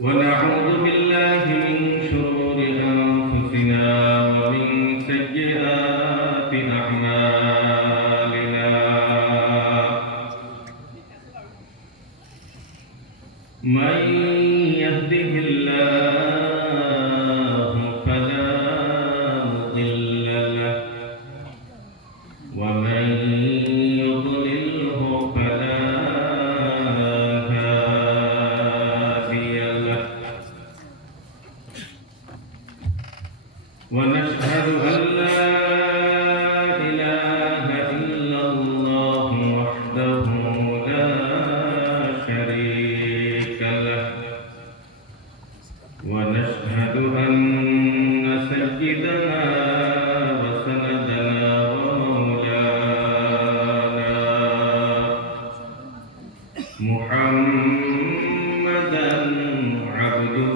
ونعوذ بالله من شرور أنفسنا ومن سيئات أعمالنا من يهده الله فلا مضل له ومن يضلله فلا هادي له ونشهد أن لا إله إلا الله وحده لا شريك له ونشهد أن سيدنا وسندنا ومولانا محمدا عبده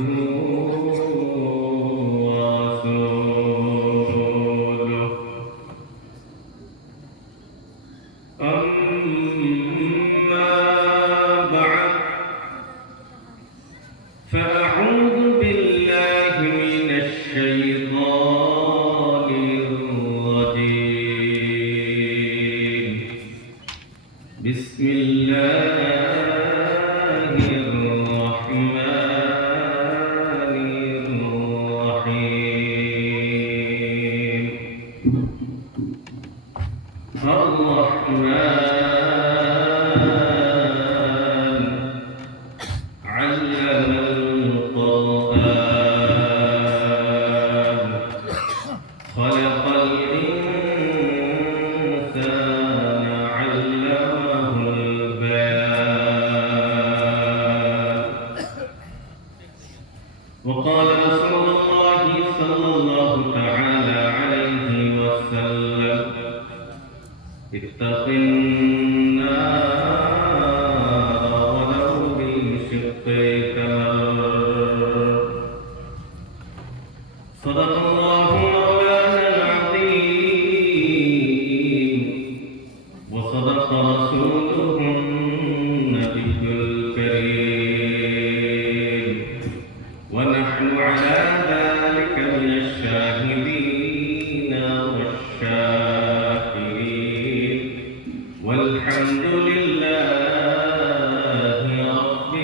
ورسوله أما بعد فأعوذ بالله من الشيطان الرجيم بسم الله الرحمن الرحيم الرحمن علم القرآن خلق الإنسان علمه البيان وقال رسول الله صلى الله تعالى عليه وسلم اتق النار ولو بشق تمر صدق الله مولانا العظيم وصدق رسوله النبي الكريم ونحن على ذلك من الشاهدين والشاكرين والحمد لله رب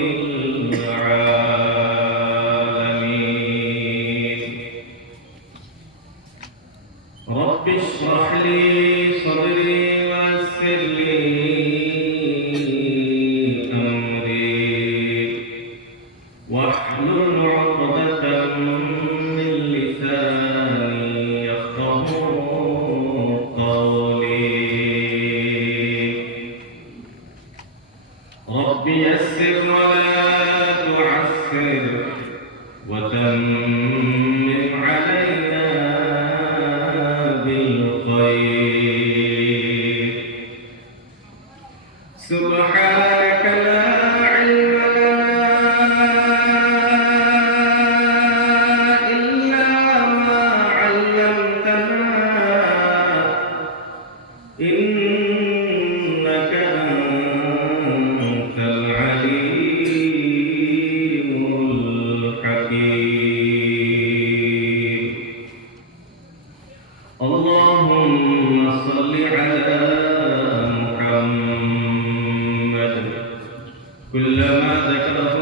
العالمين رب اشرح لي صدري ويسر لي أمري واحلل عقدة من لساني يفقهوا قولي رب يسر ولا تعسر وتمم علينا بالخير سبحانك لا علم لنا إلا ما علمتنا إنك أنت العليم الحكيم اللهم صل على محمد كلما ذكره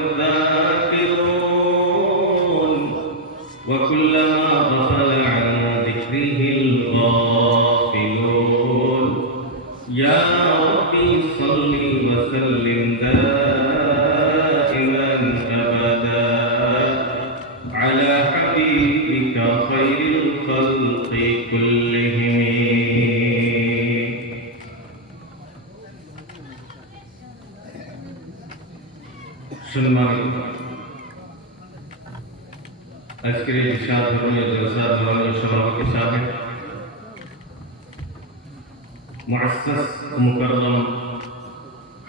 الذاكرون وكلما غفل عن ذكره الغافلون يا ربي صل وسلم دائما أبدا على حبيبك خير الخلق كلهم সম্মানিত আজকের এই বিশাল ধর্মীয় জলসা ধর্মীয় সমাবেশের সাথে মুআসসাস মুকাররম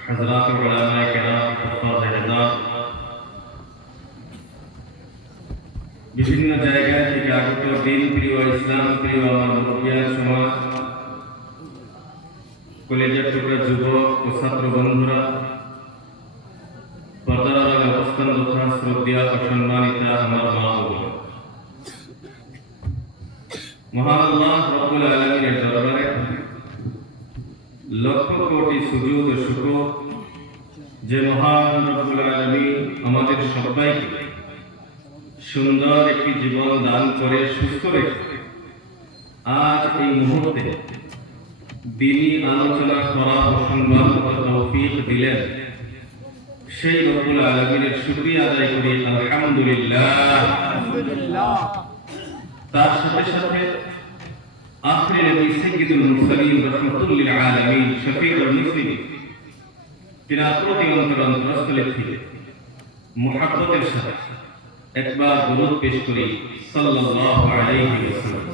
হযরত উলামা কিরাম হুফাজ ইজাত বিভিন্ন জায়গা থেকে আগত দিন প্রিয় ইসলাম প্রিয় আমার মুরব্বিয়ান সমাজ কলেজের টুকরা যুবক ও ছাত্র বন্ধুরা, পর্দার অবস্থান তথা শ্রদ্ধা ও সম্মানিতা আমার মা ও বোন, মহান আল্লাহ রব্বুল আলামিনের দরবারে লক্ষ কোটি সুজুদ ও শুকর যে মহান রব্বুল আলামিন আমাদের সবাইকে সুন্দর একটি জীবন দান করে সুস্থ রেখে আজ এই মুহূর্তে দ্বীনি আলোচনা করা ও সংবাদ তৌফিক দিলেন, সেই রব্বুল আলামিনের শুকরিয়া আদায় করি আলহামদুলিল্লাহ। তার সাথে সাথে আখির নবী সাইয়্যিদুল মুরসালিন রাহমাতুল লিল আলামিন শফিউল মুসলিমিন তিনার প্রতি অন্তরস্থলে থেকে মুহাব্বতের সাথে একবার দরুদ পেশ করি সাল্লাল্লাহু আলাইহি ওয়াসাল্লাম।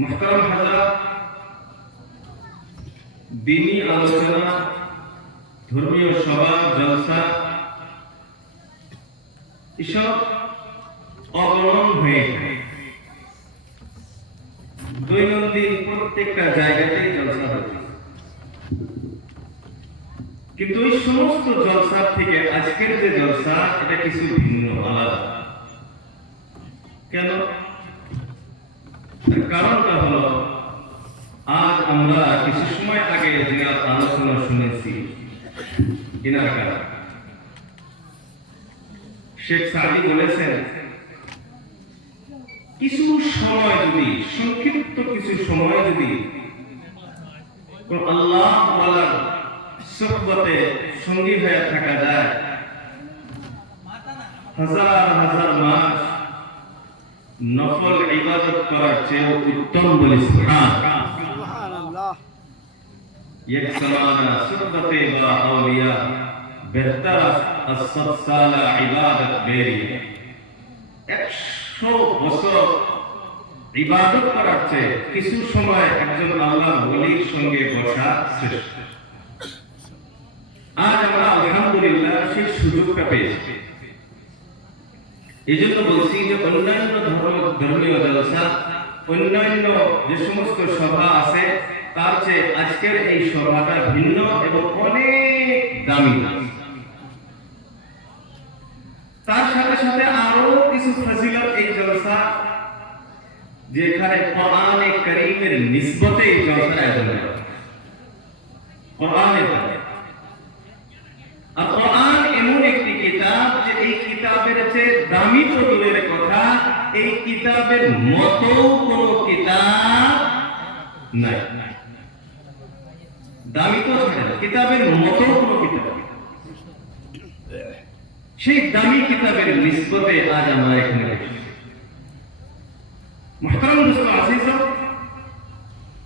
মুহতারাম হাজরাত, দ্বীনি আলোচনা, ধর্মীয় সভা, জলসা এসব অগণন হয়ে থাকে। দৈনন্দিন প্রত্যেকটা জায়গাতেই জলসা হচ্ছে, কিন্তু এই সমস্ত জলসার থেকে আজকের যে জলসা এটা কিছু ভিন্ন, আলাদা। কেন? কারণটা হলো, আজ আমরা কিছু সময় আগে যে আলোচনা শুনেছি এনার কারণ শেখ সাদি বলেছেন, কিছু সময় যদি, সংক্ষিপ্ত কিছু সময় যদি আল্লাহ ওয়ালার সুহবতে সঙ্গী হয়ে থাকা যায়, হাজার হাজার মাস নফল ইবাদত করার চেয়ে উত্তম বলে সুবহানাল্লাহ। এক সমানা সুহবতে বা আউলিয়া বেহতর আস-সাত সালা ইবাদত বেরি। 100 বছর ইবাদত করার চেয়ে কিছু সময় একজন আল্লাহর ওলির সঙ্গে বসা শ্রেষ্ঠ। আজ আমরা আলহামদুলিল্লাহ সেই সুযোগটা পেয়েছি। এই জন্য বলছি যে অন্যান্য ধর্মীয় জলসা, অন্যান্য যে সমস্ত সভা আছে তার চেয়ে আজকের এই সভাটা ভিন্ন এবং অনেক দামি। তার সাথে সাথে আরো কিছু ফজিলত এই জলসা, যেখানে কোরআনে কারীমের নিসবতে এই জলসার আয়োজন করা হয়। কোরআনের আর কোরআন এমন একটি কিতাব যে এই কিতাবের চেয়ে দামি তো দূরের কথা, এই কিতাবের মতো কোনো কিতাব নাই। দামি তো ছাড়া কিতাবের মতো কোনো কিতাব, সেই দামি কিতাবের নিসবতে আজ আমরা এখানে এসেছি। মুহতারাম দোস্ত আজিজ,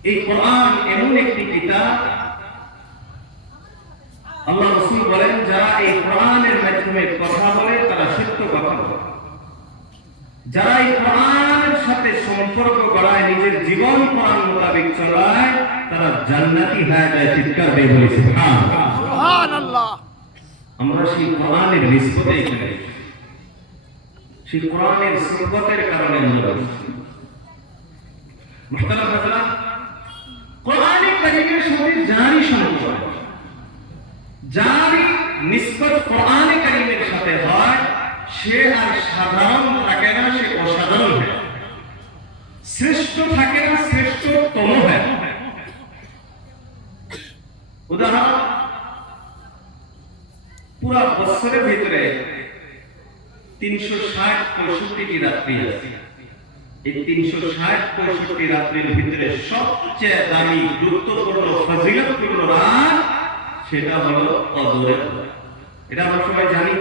এই কোরআন এমন একটি কিতাব, আল্লাহ রাসূল বলেন, যারা এই কোরআনের মাধ্যমে কথা বলে তারা সত্য কথা বলে, যারা এই কোরআনের সাথে সম্পর্ক গড়ায়, নিজের জীবন কোরআন মোতাবেক চলায়, তারা জান্নাতি হয়ে যায়। চিৎকার দিয়ে বলি সুবহানাল্লাহ। আমরা সেই কোরআনের নিসবতে এখানে, সেই কোরআনের সুহবতের কারণে আমরা মুহতারাম হাজরাত, কোরআনে কারীমের সাথে যারই সম্পর্ক, যারই নিসবত কোরআনে কারীমের সাথে হয়, সে আর সাধারণ থাকে না, সে অসাধারণ হয়। শ্রেষ্ঠ থাকে না, শ্রেষ্ঠতম হয়। উদাহরণ, পুরা বছরের ভিতরে 360-65টি রাত্রি আছে। এই 360-65টি রাত্রির ভিতরে সবচেয়ে দামি, গুরুত্বপূর্ণ, ফজিলতপূর্ণ রাত সেটা হলো কদরের রাত। এটা আমরা সবাই জানি।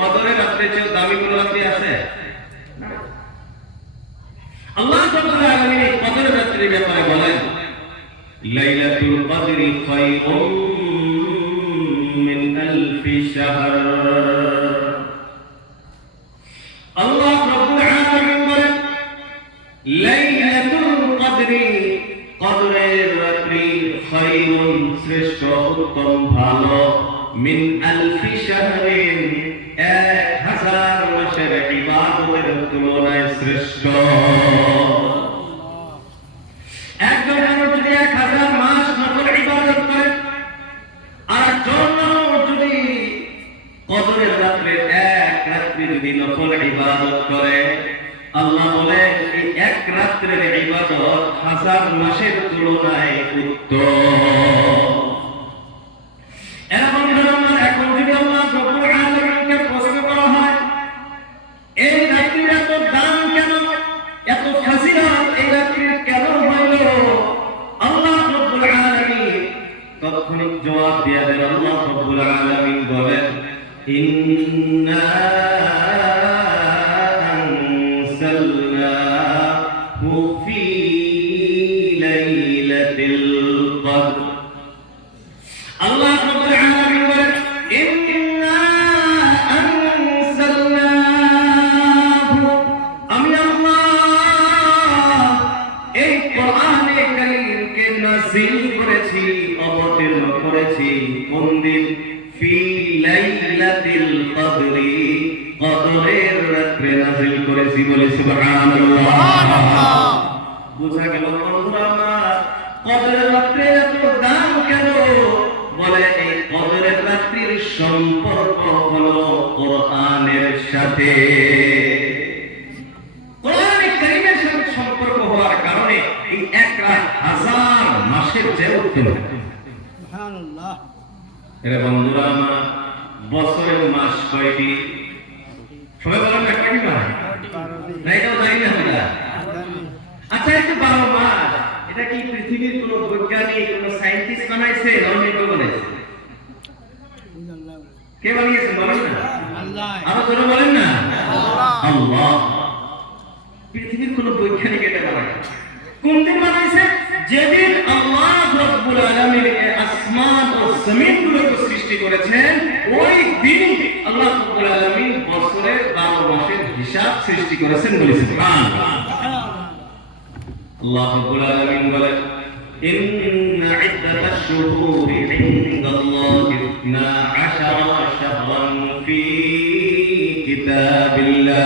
কদরের রাত্রির চেয়ে দামি কোন রাত্রি আছে? আল্লাহ রাব্বুল আলামিন এই কদরের রাত্রির ব্যাপারে বলেন, লাইলাতুল কদরি খায়রুম মিন আলফি শাহর। আল্লাহ রাব্বুল আলামিন বলেন, লাইলাতুল কদরি, কদরের রাত্রি, খায়রুন, শ্রেষ্ঠ, উত্তম, ভালো, মিন আলফি শাহরিন, 1000 মাসের ইবাদতের তুলনায় শ্রেষ্ঠ। 1000 মাসের তুলনায় উত্তম। এরকম ধরনের এখন যদি আল্লাহ রব্বুল আলামিনকে প্রশ্ন করা হয় এই রাত্রির এত দাম কেন, এত ফজিলত এই রাত্রির কেন হইল, আল্লাহ রব্বুল আলামিন তৎক্ষণিক জবাব দিয়ে দেন। আল্লাহ রব্বুল আলামিন বলেন, ইন্না আনসালনাহু ফি লাইলাতিল কদর। আল্লাহ রব্বুল আলামিন বলেন, ইন্না আনসালনাহু, আমি আল্লাহ এই কোরআনে কারীমকে নাযিল করেছি, অবতীর্ণ করেছি কোন দিন? ফি লাইলাতিল কদরি, কদরের রাতে নাযিল করেছি। বলে সুবহানাল্লাহ। বুঝা গেল বন্ধুরা আমার, কদরের রাতে এত দাম কেন? বলে এই কদরের রাত্রির সম্পর্ক হলো কোরআনের সাথে। কোরআনে কারীমের সাথে সম্পর্ক হওয়ার কারণে এই এক রাত 1000 মাসের চেয়ে উত্তম। সুবহানাল্লাহ। এরে বন্ধুরা আমার, বছরের মাস কয়টি? সবাই বলেন না, কয়টি মাস? না, এটাও জানি না আমরা। আচ্ছা, এই যে 12 মাস, এটা কি পৃথিবীর কোন বৈজ্ঞানিক, কোন সায়েন্টিস্ট বানাইছে না অন্য কেউ বানাইছে? কে বানিয়েছে বলেন না? আল্লাহ। আরো জোরে বলেন না, আল্লাহ। পৃথিবীর কোন বৈজ্ঞানিক এটা বানায়? কোন দিন বানাইছে? যেদিন আল্লাহ রব্বুল আলামিন আসমান ও জমিনগুলোকে সৃষ্টি করেছেন, ওই দিন আল্লাহ রব্বুল আলামিন বছরের 12 মাসের হিসাব সৃষ্টি করেছেন। বলে সুবহানাল্লাহ। আল্লাহ রাব্বুল আলামিন বলেন, ইন্না ইদ্দাতাশ শুহুরি ইনদাল্লাহি 12 শাহরান ফি কিতাবিল্লাহ।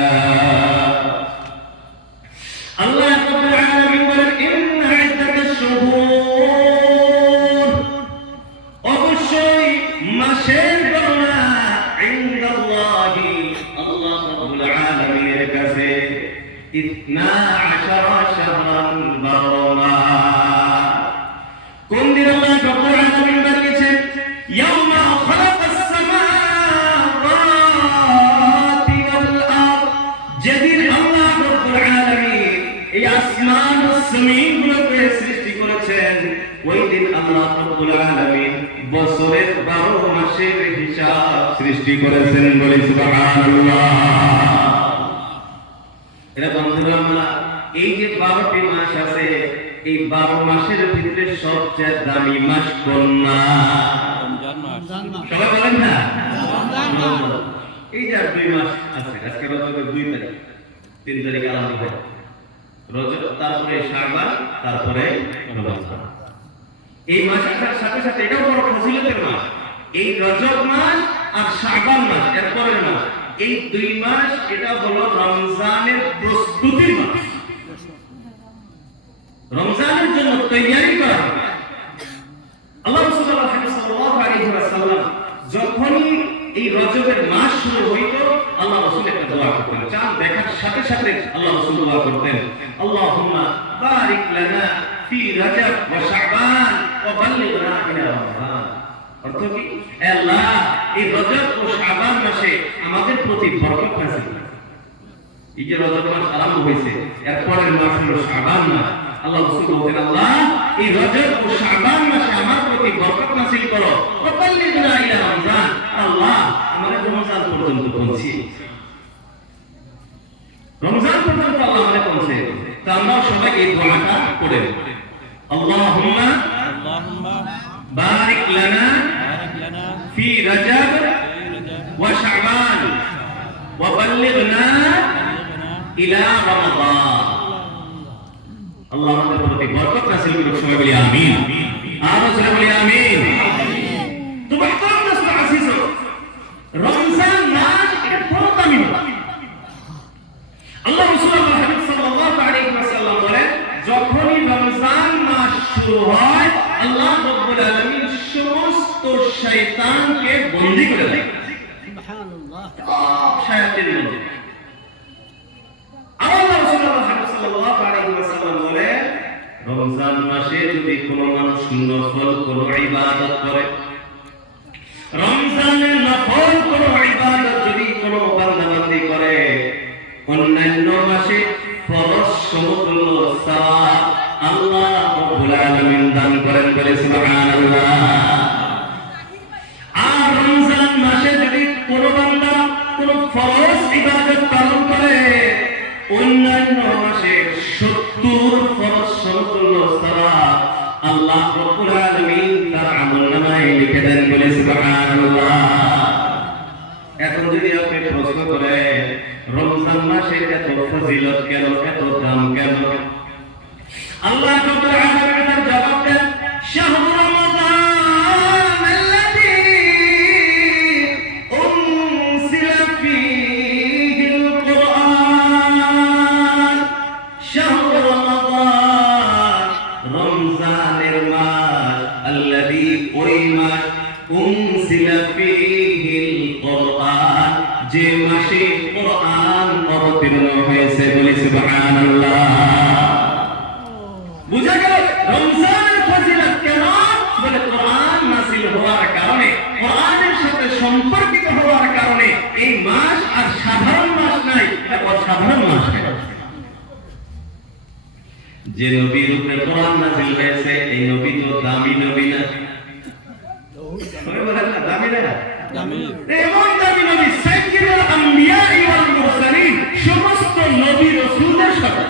আল্লাহ রাব্বুল আলামিন বলেন, ইন্না ইদ্দাতাশ শুহুর, অবশ্যই মাসের গণনা ইনদাল্লাহি, আল্লাহ রাব্বুল আলামিনের কাছে 12 শাহরান, 12 মাস। কোন দিন আল্লাহ রব্বুল আলামিন বানিয়েছেন? ইয়াউমা খালাকাস সামাওয়াতি ওয়াল আরদ, যেদিন আল্লাহ রব্বুল আলামিন এই আসমান ও জমিনগুলোকে সৃষ্টি করেছেন, ওই দিন আল্লাহ রব্বুল আলামিন বছরের 12 মাসের হিসাব সৃষ্টি করেছেন। বলে সুবহানাল্লাহ। এরা বন্ধুরা আমরা, এই যে 12টি মাস আছে, এই 12 মাসের ভিতরে সবচেয়ে দামি মাস কোনটা? সবাই বলেন না, এই যে 2 মাস আছে, আজকে রজবের 2 তারিখ, 3 তারিখ আরম্ভ হয় রজব, তারপরে শাবান, তারপরে রমজান। এই মাসের সাথে সাথে এটাও বড় ফজিলতের মাস। এই রজব মাস আর শাবান মাস, এর পরের মাস, এই 2 মাস এটা হলো রমজানের প্রস্তুতির মাস। রমজানের জন্য তৈরি করা। আল্লাহ রাসূল সাল্লাল্লাহু আলাইহি ওয়াসাল্লাম যখনই এই রজবের মাস শুরু হইত, আল্লাহ রাসূল একটা দোয়া করতেন। চাঁদ দেখার সাথে সাথে আল্লাহ রাসূল দোয়া করতেন, আল্লাহুম্মা বারিক লানা ফি রজব ওয়া শাবান ওয়া বাল্লিগনা ইলা রমজান। অর্থ কি? হে আল্লাহ, এই রজব ও শাবান মাসে আমাদের প্রতি বরকত নাযিল করুন। এই যে রজব মাস আরম্ভ হয়েছে, এর পরের মাস হলো শাবান মাস। আল্লাহ রাসূল বলেন, আল্লাহ এই রজব ও শাবান মাসে আমার প্রতি বরকত নাযিল করো, ওয়া বাল্লিগনা ইলা রমজান। আল্লাহ আমাদের রমজান পর্যন্ত পৌঁছে, রমজান পর্যন্ত আল্লাহ আমাদের পৌঁছে। তো আমরা সবাই এই দোয়াটা পড়ে, আল্লাহুম্মা বারিক লানা ফি রজব ওয়া শাবান ওয়া বাল্লিগনা ইলা রমাদান। আল্লাহ আমাদের প্রতি বরকত নাযিল করুন। সবাই বলি আমিন। আর সবাই বলি আমিন। তো বরকত নাযিল আসিস, রমজান মাস এটা বড় দামি মাস। আল্লাহ রাসূল সাল্লাল্লাহু আলাইহি ওয়াসাল্লাম বলেন, যখনই রমজান মাস শুরু হয়, আল্লাহ রাব্বুল আলামিন সমস্ত শয়তানকে বন্দী করে দেন। সুবহানাল্লাহ। শয়তানের বন্দী। আল্লাহ রাসূল সাল্লাল্লাহু আলাইহি ওয়াসাল্লাম বলেন, রমজান মাসে যদি কোনো মানুষ নফল কোনো ইবাদত করে, রমজানের নফল কোনো ইবাদত যদি কোনো বান্দাবান্দি করে, অন্যান্য মাসে ফরজ সমতুল্য সওয়াব আল্লাহ রাব্বুল আলামিন দান করেন, বলে সুবহানাল্লাহ। আর রমজান মাসে যদি কোনো বান্দা কোনো ফরজ ইবাদত পালন করে, অন্যান্য মাসে 70 ফরজ সমতুল্য সওয়াব আল্লাহ রাব্বুল আলামিন তার আমলনামায় লিখে দেন, বলে সুবহানাল্লাহ। এখন যদি আপনি প্রশ্ন করেন রমজান মাসে এত ফজিলত কেন, এত দাম কেন, আল্লাহ রাব্বুল আলামিন তার জবাব দেন, শাহরু রমাদান আল্লাযী উনজিলা ফীহিল কুরআন, শাহরু রমাদান রমজানের মাস, আল্লাযী ওই মাস, উনজিলা ফীহিল কুরআন যে মাসে কুরআন অবতীর্ণ হয়েছে, বলি সুবহানাল্লাহ। বুঝা গেল রমজানের ফজিলত কেন, বলে কোরআন নাযিল হওয়ার কারণে, কোরআনের সাথে সম্পর্কিত হওয়ার কারণে। এই মাস আর সাধারণ মাস নাই, এটা অসাধারণ মাস। যে নবীর উপরে কোরআন নাযিল হয়েছে এই নবী তো দামি নবী না, দামি না, এমন দামি নবী, সাইয়্যিদুল আম্বিয়া ওয়াল মুরসালিন, সমস্ত নবী রাসূলের সাথে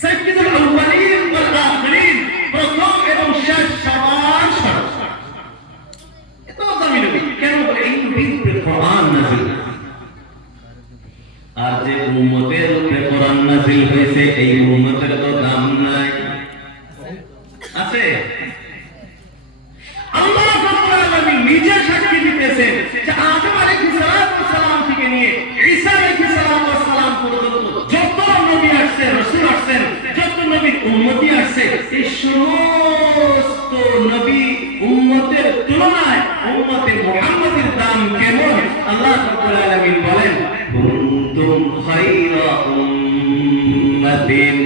সাইয়্যিদুল আউয়ালিন ওয়াল আখিরিন, প্রথম এবং শেষ সবার সাথে। এত দামি নবী কেন, বলে এই নবীর উপরে কোরআন নাযিল। আর যে উম্মতের উপরে কোরআন নাযিল হয়েছে এই উম্মতের তো দাম নাই, আছে? আল্লাহ রাব্বুল আলামিন নিজে সাক্ষী দিতেছেন যে আদম আলাইহিস সালাম থেকে নিয়ে ঈসা আলাইহিস সালাম পর্যন্ত যত নবী আসছে, রাসূল আসছেন, যত নবীর উম্মতি আসছে, এই সমস্ত নবী উম্মতের তুলনায় উম্মতে মুহাম্মাদের দাম কেমন, আল্লাহ রাব্বুল আলামিন বলেন, কুনতুম খায়রা উম্মাতিন,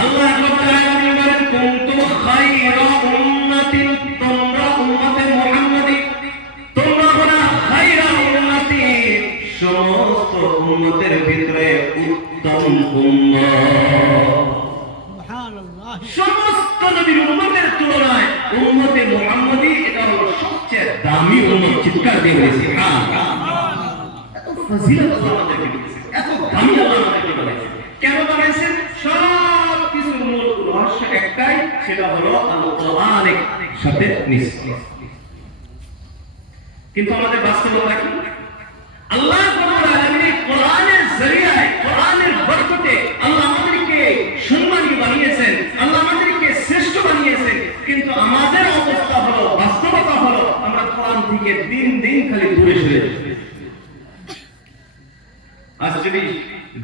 আল্লাহ রাব্বুল আলামিন বলেন, কুনতুম খায়রা উম্মাতিন, তোমরা উম্মতে মুহাম্মাদি, তোমরা হলো খায়রা উম্মাতি, সমস্ত উম্মতের ভিতরে উত্তম উম্মত। সুবহানাল্লাহ। সমস্ত নবীর উম্মতের তুলনায় উম্মতে মুহাম্মাদি এটা হলো সবচেয়ে দামি উম্মত। চিৎকার দিয়ে বলেছি সুবহানাল্লাহ। এত ফজিলত আল্লাহ আমাদেরকে দিয়েছে, এত দামি আল্লাহ আমাদেরকে বানাইছে। কেন বানাইছেন? সব কিছুর মূল রহস্য একটাই, সেটা হলো আল কোরআনের সাথে মিশে। কিন্তু আমাদের বাস্তবতা কি? আল্লাহ রাব্বুল আলামিন কোরআনের জরিয়ায়, কোরআনের বরকতে আল্লাহ আমাদেরকে সম্মানী বানিয়েছেন, আল্লাহ আমাদেরকে শ্রেষ্ঠ বানিয়েছেন। কিন্তু আমাদের অবস্থা হলো, বাস্তবতা হলো, আমরা কোরআন থেকে দিন দিন খালি দূরে সরে যাচ্ছি। আজ যদি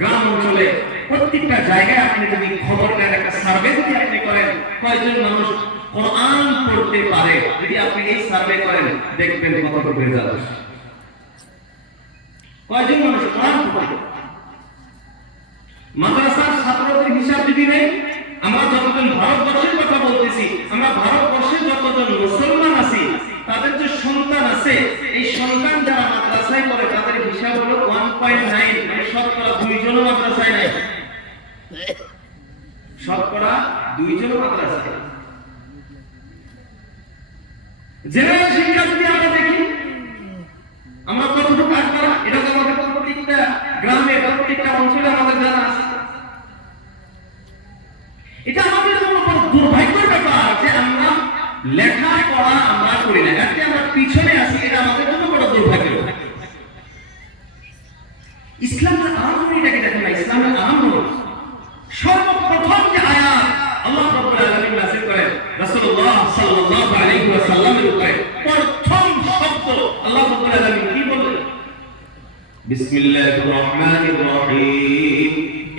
গ্রাম অঞ্চলে প্রত্যেকটা জায়গায় আপনি যদি খবর নেন, একটা সার্ভে যদি আপনি করেন, কয়জন মানুষ কোরআন পড়তে পারে, যদি আপনি এই সার্ভে করেন দেখবেন কতটুকু রেজাল্ট আসে। কয়জন মানুষ কোরআন পড়তে? মাদ্রাসার ছাত্রদের হিসাব যদি নেই, আমরা যতজন ভারতবর্ষের কথা বলতেছি, আমরা ভারতবর্ষে যতজন মুসলমান আছি, তাদের যে সন্তান আছে, এই সন্তান যারা মাদ্রাসায় পড়ে তাদের হিসাব হলো 1.9, মানে শতকরা 2 জন মাদ্রাসায় নাই, শতকরা 2 জন মাদ্রাসায়। জেনারেল শিক্ষা যদি আমরা দেখি, আমরা কতটুকু আগ্রহ, এটা তো আমাদের প্রত্যেকটা গ্রামে, প্রত্যেকটা অঞ্চলে আমাদের জানা আছে। এটা আমাদের জন্য বড় দুর্ভাগ্যের ব্যাপার যে আমরা লেখাপড়া আমরা করি না, আজকে আমরা পিছনে আছি, এটা আমাদের জন্য বড় দুর্ভাগ্য। ইসলামের আরম্ভটাকে দেখেন না, ইসলামের আরম্ভ সর্বপ্রথম যে আয়াত আল্লাহ রাব্বুল আলামিন নাযিল করেন রাসূলুল্লাহ সাল্লাল্লাহু আলাইহি ওয়াসাল্লামের উপরে, প্রথম শব্দ আল্লাহ রাব্বুল আলামিন কি বলেন? বিসমিল্লাহির রহমানির রহিম,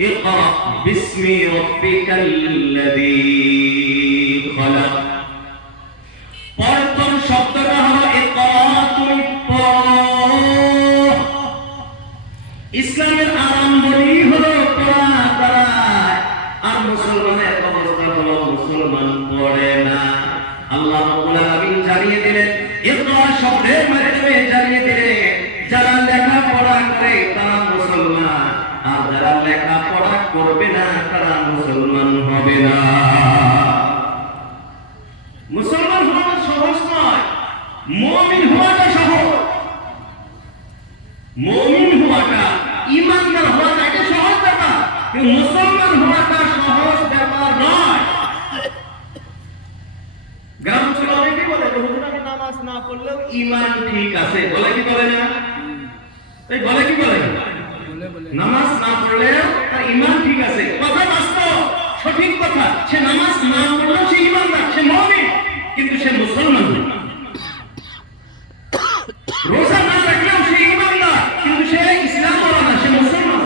ইকরা বিসমি রাব্বিকাল্লাযী খলাক। প্রথম শব্দটা হলো ইকরা, তুমি পড়ো। ইসলামের আরম্ভই হলো পড়া দ্বারা। মুসলমানের অবস্থা হলো মুসলমান পড়ে না। আল্লাহ রাব্বুল আলামিন জানিয়ে দিলেন, ইকরা শব্দের মাধ্যমে জানিয়ে দিলেন যারা লেখাপড়া করে তারা মুসলমান, আর যারা লেখাপড়া করবে না তারা মুসলমান হবে না। মুসলমান হওয়াটা সহজ নয়, মুমিন হওয়াটা সহজ। মুমিন হওয়াটা, ঈমানদার হওয়াটা এটা সহজ ব্যাপার, কিন্তু মুসলমান হওয়াটা সহজ ব্যাপার নয়। গ্রাম অঞ্চলে অনেকেই বলে হুজুর আমি নামাজ না পড়লেও ঈমান ঠিক আছে, বলে কি বলে না? এই বলে কি বলে? নামাজ না পড়লেও তার ঈমান ঠিক আছে। কথা বাস্তব, সঠিক কথা। সে নামাজ না পড়লেও সে ঈমানদার, সে মুমিন, কিন্তু সে মুসলমান না। রোজা না রাখলেও সে ঈমানদার, কিন্তু সে ইসলাম ওয়ালা না, সে মুসলমান।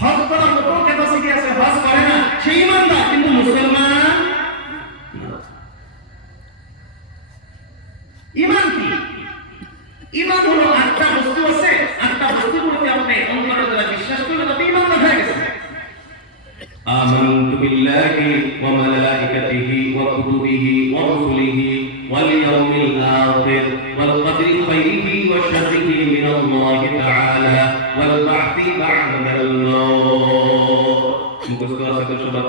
হজ করার মতো ক্যাপাসিটি আছে, হজ করে না, সে ঈমানদার, কিন্তু মুসলমান। ঈমান কি? ঈমান হলো আটটা বস্তু আছে, আটটা বস্তুর প্রতি আপনি অন্তরে দ্বারা বিশ্বাস করলে তবে ঈমানদার হয়ে গেছে। আমানতু বিল্লাহি ওয়া মালাইকাতিহি ওয়া কুতুবিহি ওয়া রুসুলিহি ওয়াল ইয়াউমিল আখির ওয়াল কদরি খাইরিহি ওয়া শাররিহি মিনাল্লাহি তাআলা ওয়াল বা'থি বা'দাল মাউত। মুখস্থ আছে তো সবার?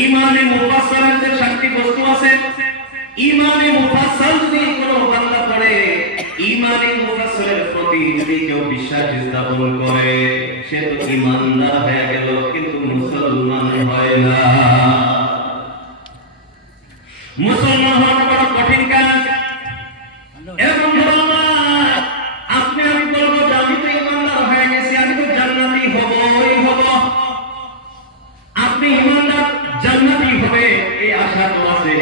ঈমানে মুফাসসালের যে সাতটি বস্তু আছে, ঈমানে মুফাসসাল যদি কোনো বান্দা পড়ে, ঈমানে মুফাসসালের প্রতি যদি কেউ বিশ্বাস স্থাপন করে, সে তো ঈমানদার হয়ে গেল, কিন্তু মুসলমান হয় না। মুসলমান হওয়া বড় কঠিন কাজ। এরকম ধরনা আপনি আমি বলবো যে আমি তো ঈমানদার হয়ে গেছি, আমি তো জান্নাতি হবই হব। আপনি ঈমানদার জান্নাতি হবে এই আশা তো আছে।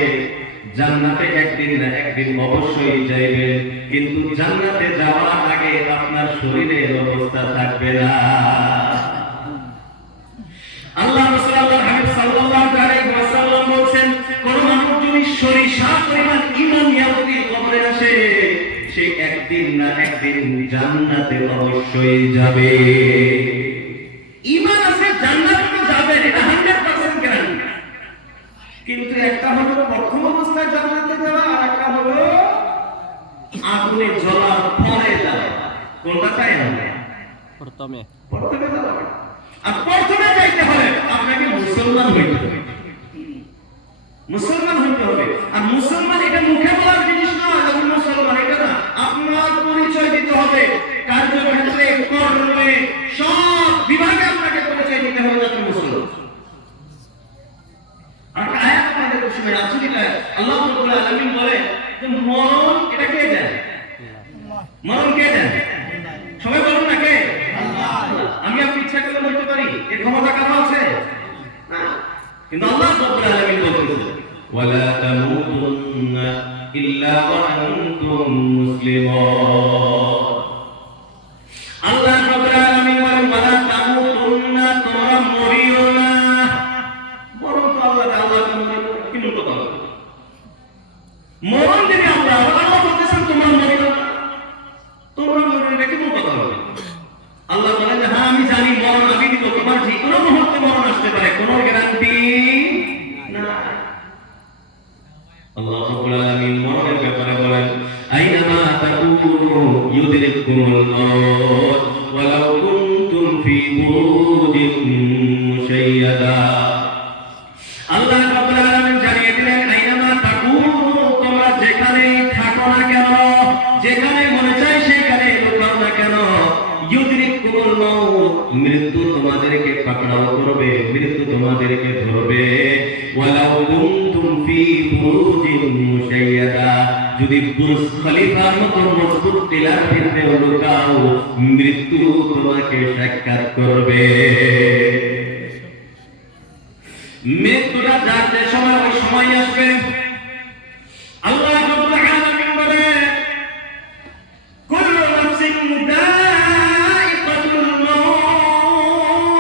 জান্নাতে একদিন না একদিন অবশ্যই যাইবেন, কিন্তু জান্নাতে যাওয়ার আগে আপনার শরীরের অবস্থা থাকবে না। আল্লাহ রাসূল আল্লাহর হাবিব সাল্লাল্লাহু আলাইহি ওয়াসাল্লাম বলেন, কোন মানুষ যদি সরিষা পরিমাণ ঈমান নিয়ে কবরে আসে, সে একদিন না একদিন জান্নাতে অবশ্যই যাবে। ঈমান আছে, জান্নাতে তো যাবে, এটা 100% গ্যারান্টি। কিন্তু একটা হলো প্রথম অবস্থায় জান্নাতে যাওয়া, আর একটা হলো আগুনে জ্বলার পরে যাওয়া। কোনটা চাই আমরা? প্রথমে যাওয়া। আর প্রথমে যাইতে হলে আপনাকে মুসলমান হইতে হবে, মুসলমান হইতে হবে। আর মুসলমান এটা মুখে বলার জিনিস নয়, আমি মুসলমান এটা না, আপনার পরিচয় দিতে হবে। কার্যক্ষেত্রে, কর্মে, সব বিভাগে আপনাকে পরিচয় দিতে হবে আপনি মুসলমান। আর আয়াত আমাদের শুনে রাসূলুল্লাহ আল্লাহ রাব্বুল আলামিন বলে যে মরণ এটা কে দেন? মরণ কে দেন? সবাই বলুন না কে? আল্লাহ। আমি আপনি ইচ্ছা করলে বলতে পারি, এর ক্ষমতা কার আছে? না, কিন্তু আল্লাহ রাব্বুল আলামিন বলতেছেন ওয়ালা তামুতুন্না ইল্লা ওয়া আনতুম মুসলিমুন। আল্লাহ রাব্বুল আলামিন বলেন ওয়ালা তামুতুন্না, তোমরা মরিও না। মরণ তো আল্লাহ কিন্তু কথা মরণ যদি আল্লাহ বলতেছেন তোমার মরিও না, তোমরা মরণ রেখে কোন কথা হবে? আল্লাহ বলেন যে হ্যাঁ আমি জানি মরণ আমি দিব, তোমার যে কোনো মুহূর্তে মরণ আসতে পারে, কোনো গ্যারান্টি না। আল্লাহ রাব্বুল আলামিন মরণের ব্যাপারে বলেন আইনামা তাকুনু ইউদরিকুমুল মাউত ওয়ালাউ কুনতুম ফি বুরুজিন মুশাইয়াদা। আল্লাহ রাব্বুল আলামিন জানিয়ে দিলেন আইনামা তাকুনু, তোমরা যেখানেই থাকো না কেন, যেখানে মনে চায় সেখানে লুকাও না কেন, ইউদরিকুমুল মাউত, মৃত্যু তোমাদেরকে পাকড়াও করবে, মৃত্যু তোমাদেরকে ধরবে। ওয়ালাউ কুনতুম ফি বুরুজিন মুশাইয়াদা, যদি বুরুজ খলিফার মতো মজবুত টিলার ভিতরে লুকাও, মৃত্যু তোমাকে সাক্ষাৎ করবে। মৃত্যুটা যার যে সময় ওই সময় আসবে। আল্লাহ রাব্বুল আলামিন বলেন কুল্লু নাফসিন যায়িকাতুল মাউত,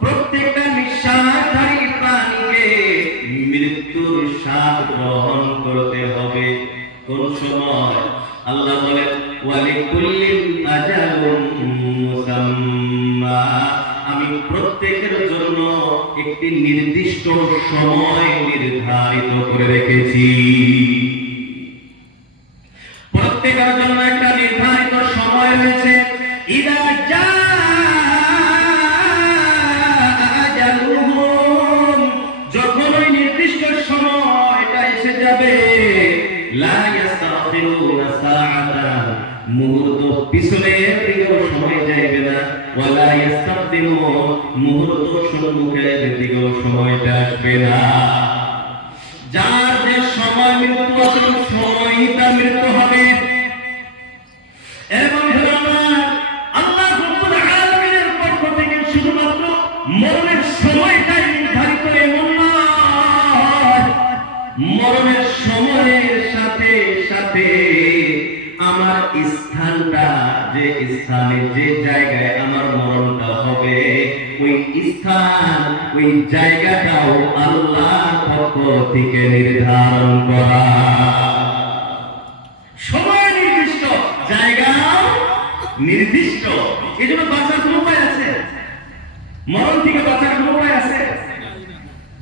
প্রত্যেকটা নিঃশ্বাসধারী প্রাণীকে মৃত্যুর স্বাদ গ্রহণ করতে হবে। কোন সময়? আল্লাহ বলেন ওয়ালিকুল্লিন আজালুম মুসাম্মা, বান্দা, আমি প্রত্যেকের জন্য একটি নির্দিষ্ট সময় নির্ধারিত করে রেখেছি। প্রত্যেকের জন্য একটা নির্ধারিত সময় রয়েছে। ইদা আজালুহুম, যখন ওই নির্দিষ্ট সময়টা এসে যাবে, লা ইস্তাখিরুনা সাআতান, মুহূর্ত পিছনের দিকেও সময় যাইবে না, ওয়ালা ইস্তাকদিমুন, মুহূর্ত সম্মুখের দিকেও সময়টা আসবে না। যার যে সময় মৃত্যু আছে, সময়ই তার মৃত্যু হবে। এবং আল্লাহ রাব্বুল আলামিনের পক্ষ থেকে শুধুমাত্র মরণের সময়টাই নির্ধারিত এমন নয়, মরণের সময়ের সাথে সাথে আমার স্থানটা, যে স্থানে যে জায়গায় আমার মরণটা হবে, ওই স্থান ওই জায়গাটাও আল্লাহর পক্ষ থেকে নির্ধারণ করা। সময় নির্দিষ্ট, জায়গাও নির্দিষ্ট। এই জন্য বাঁচার কোনো উপায় আছে? মরণ থেকে বাঁচার কোনো উপায় আছে?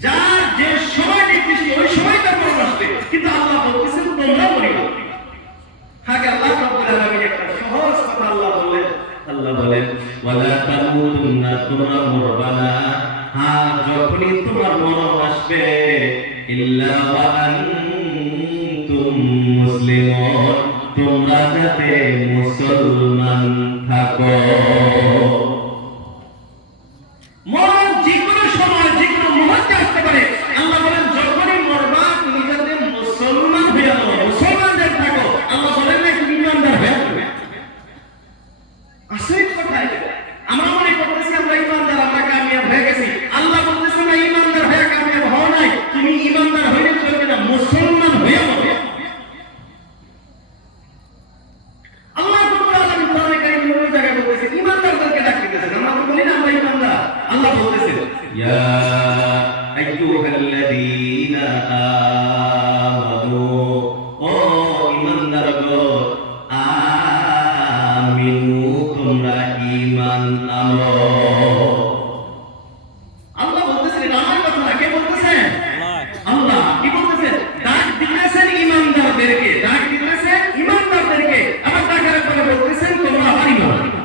যার যে সময় নির্দিষ্ট, ওই সময় তার মরণ আসবে। কিন্তু আল্লাহ বলতেছেন তোমরা বলিও। আগে আল্লাহ রাব্বুল আলামিন একটা সহজ কথা আল্লাহ বলেন, আল্লাহ বলেন ওয়ালা তামুতুন্না, তোমরা মরবা না, হ্যাঁ যখনই তোমার মরণ আসবে, ইল্লা ওয়া আনতুম মুসলিমুন, তোমরা যাতে মুসলমান থাকো। মরণ যে কোনো সময় যে কোনো মুহূর্তে আসতে পারে। আল্লাহ বলেন যখনই মরবা তুমি যাতে মুসলমান হয়ে যাও, মুসলমানদের থাকো। আল্লাহ বলেন না তুমি ইমানদার হয়ে যাবে। আসলে কোথায় আমরা মনে করতেছি আমরা ইমানদার, আমরা কামিয়াব হয়ে গেছি। আল্লাহ বলতেছে না ইমানদার হয়ে কামিয়াব হও নাই, তুমি ইমানদার হইলে চলবে না, মুসলমান হয়ে যাও। আল্লাহ রাব্বুল আলামিন কোরআনে কারীমে ওই জায়গায় বলতেছে ইমানদারদেরকে ডাকতেছেন। আমরা তো বলি না আমরা ইমানদার। আল্লাহ বলতেছে ইয়া আইয়ুহাল্লাযীনা আমানু, ও ইমানদারগণ, আমিনু, তোমরা ঈমান আনো। আল্লাহ বলতেছেন, এটা আমার কথা না, কে বলতেছেন? আল্লাহ। কি বলতেছেন? ডাক দিতেছেন ইমানদারদেরকে, ডাক দিতেছেন ইমানদারদেরকে। আবার ডাকার পরে বলতেছেন তোমরা আমার ঈমান আনো।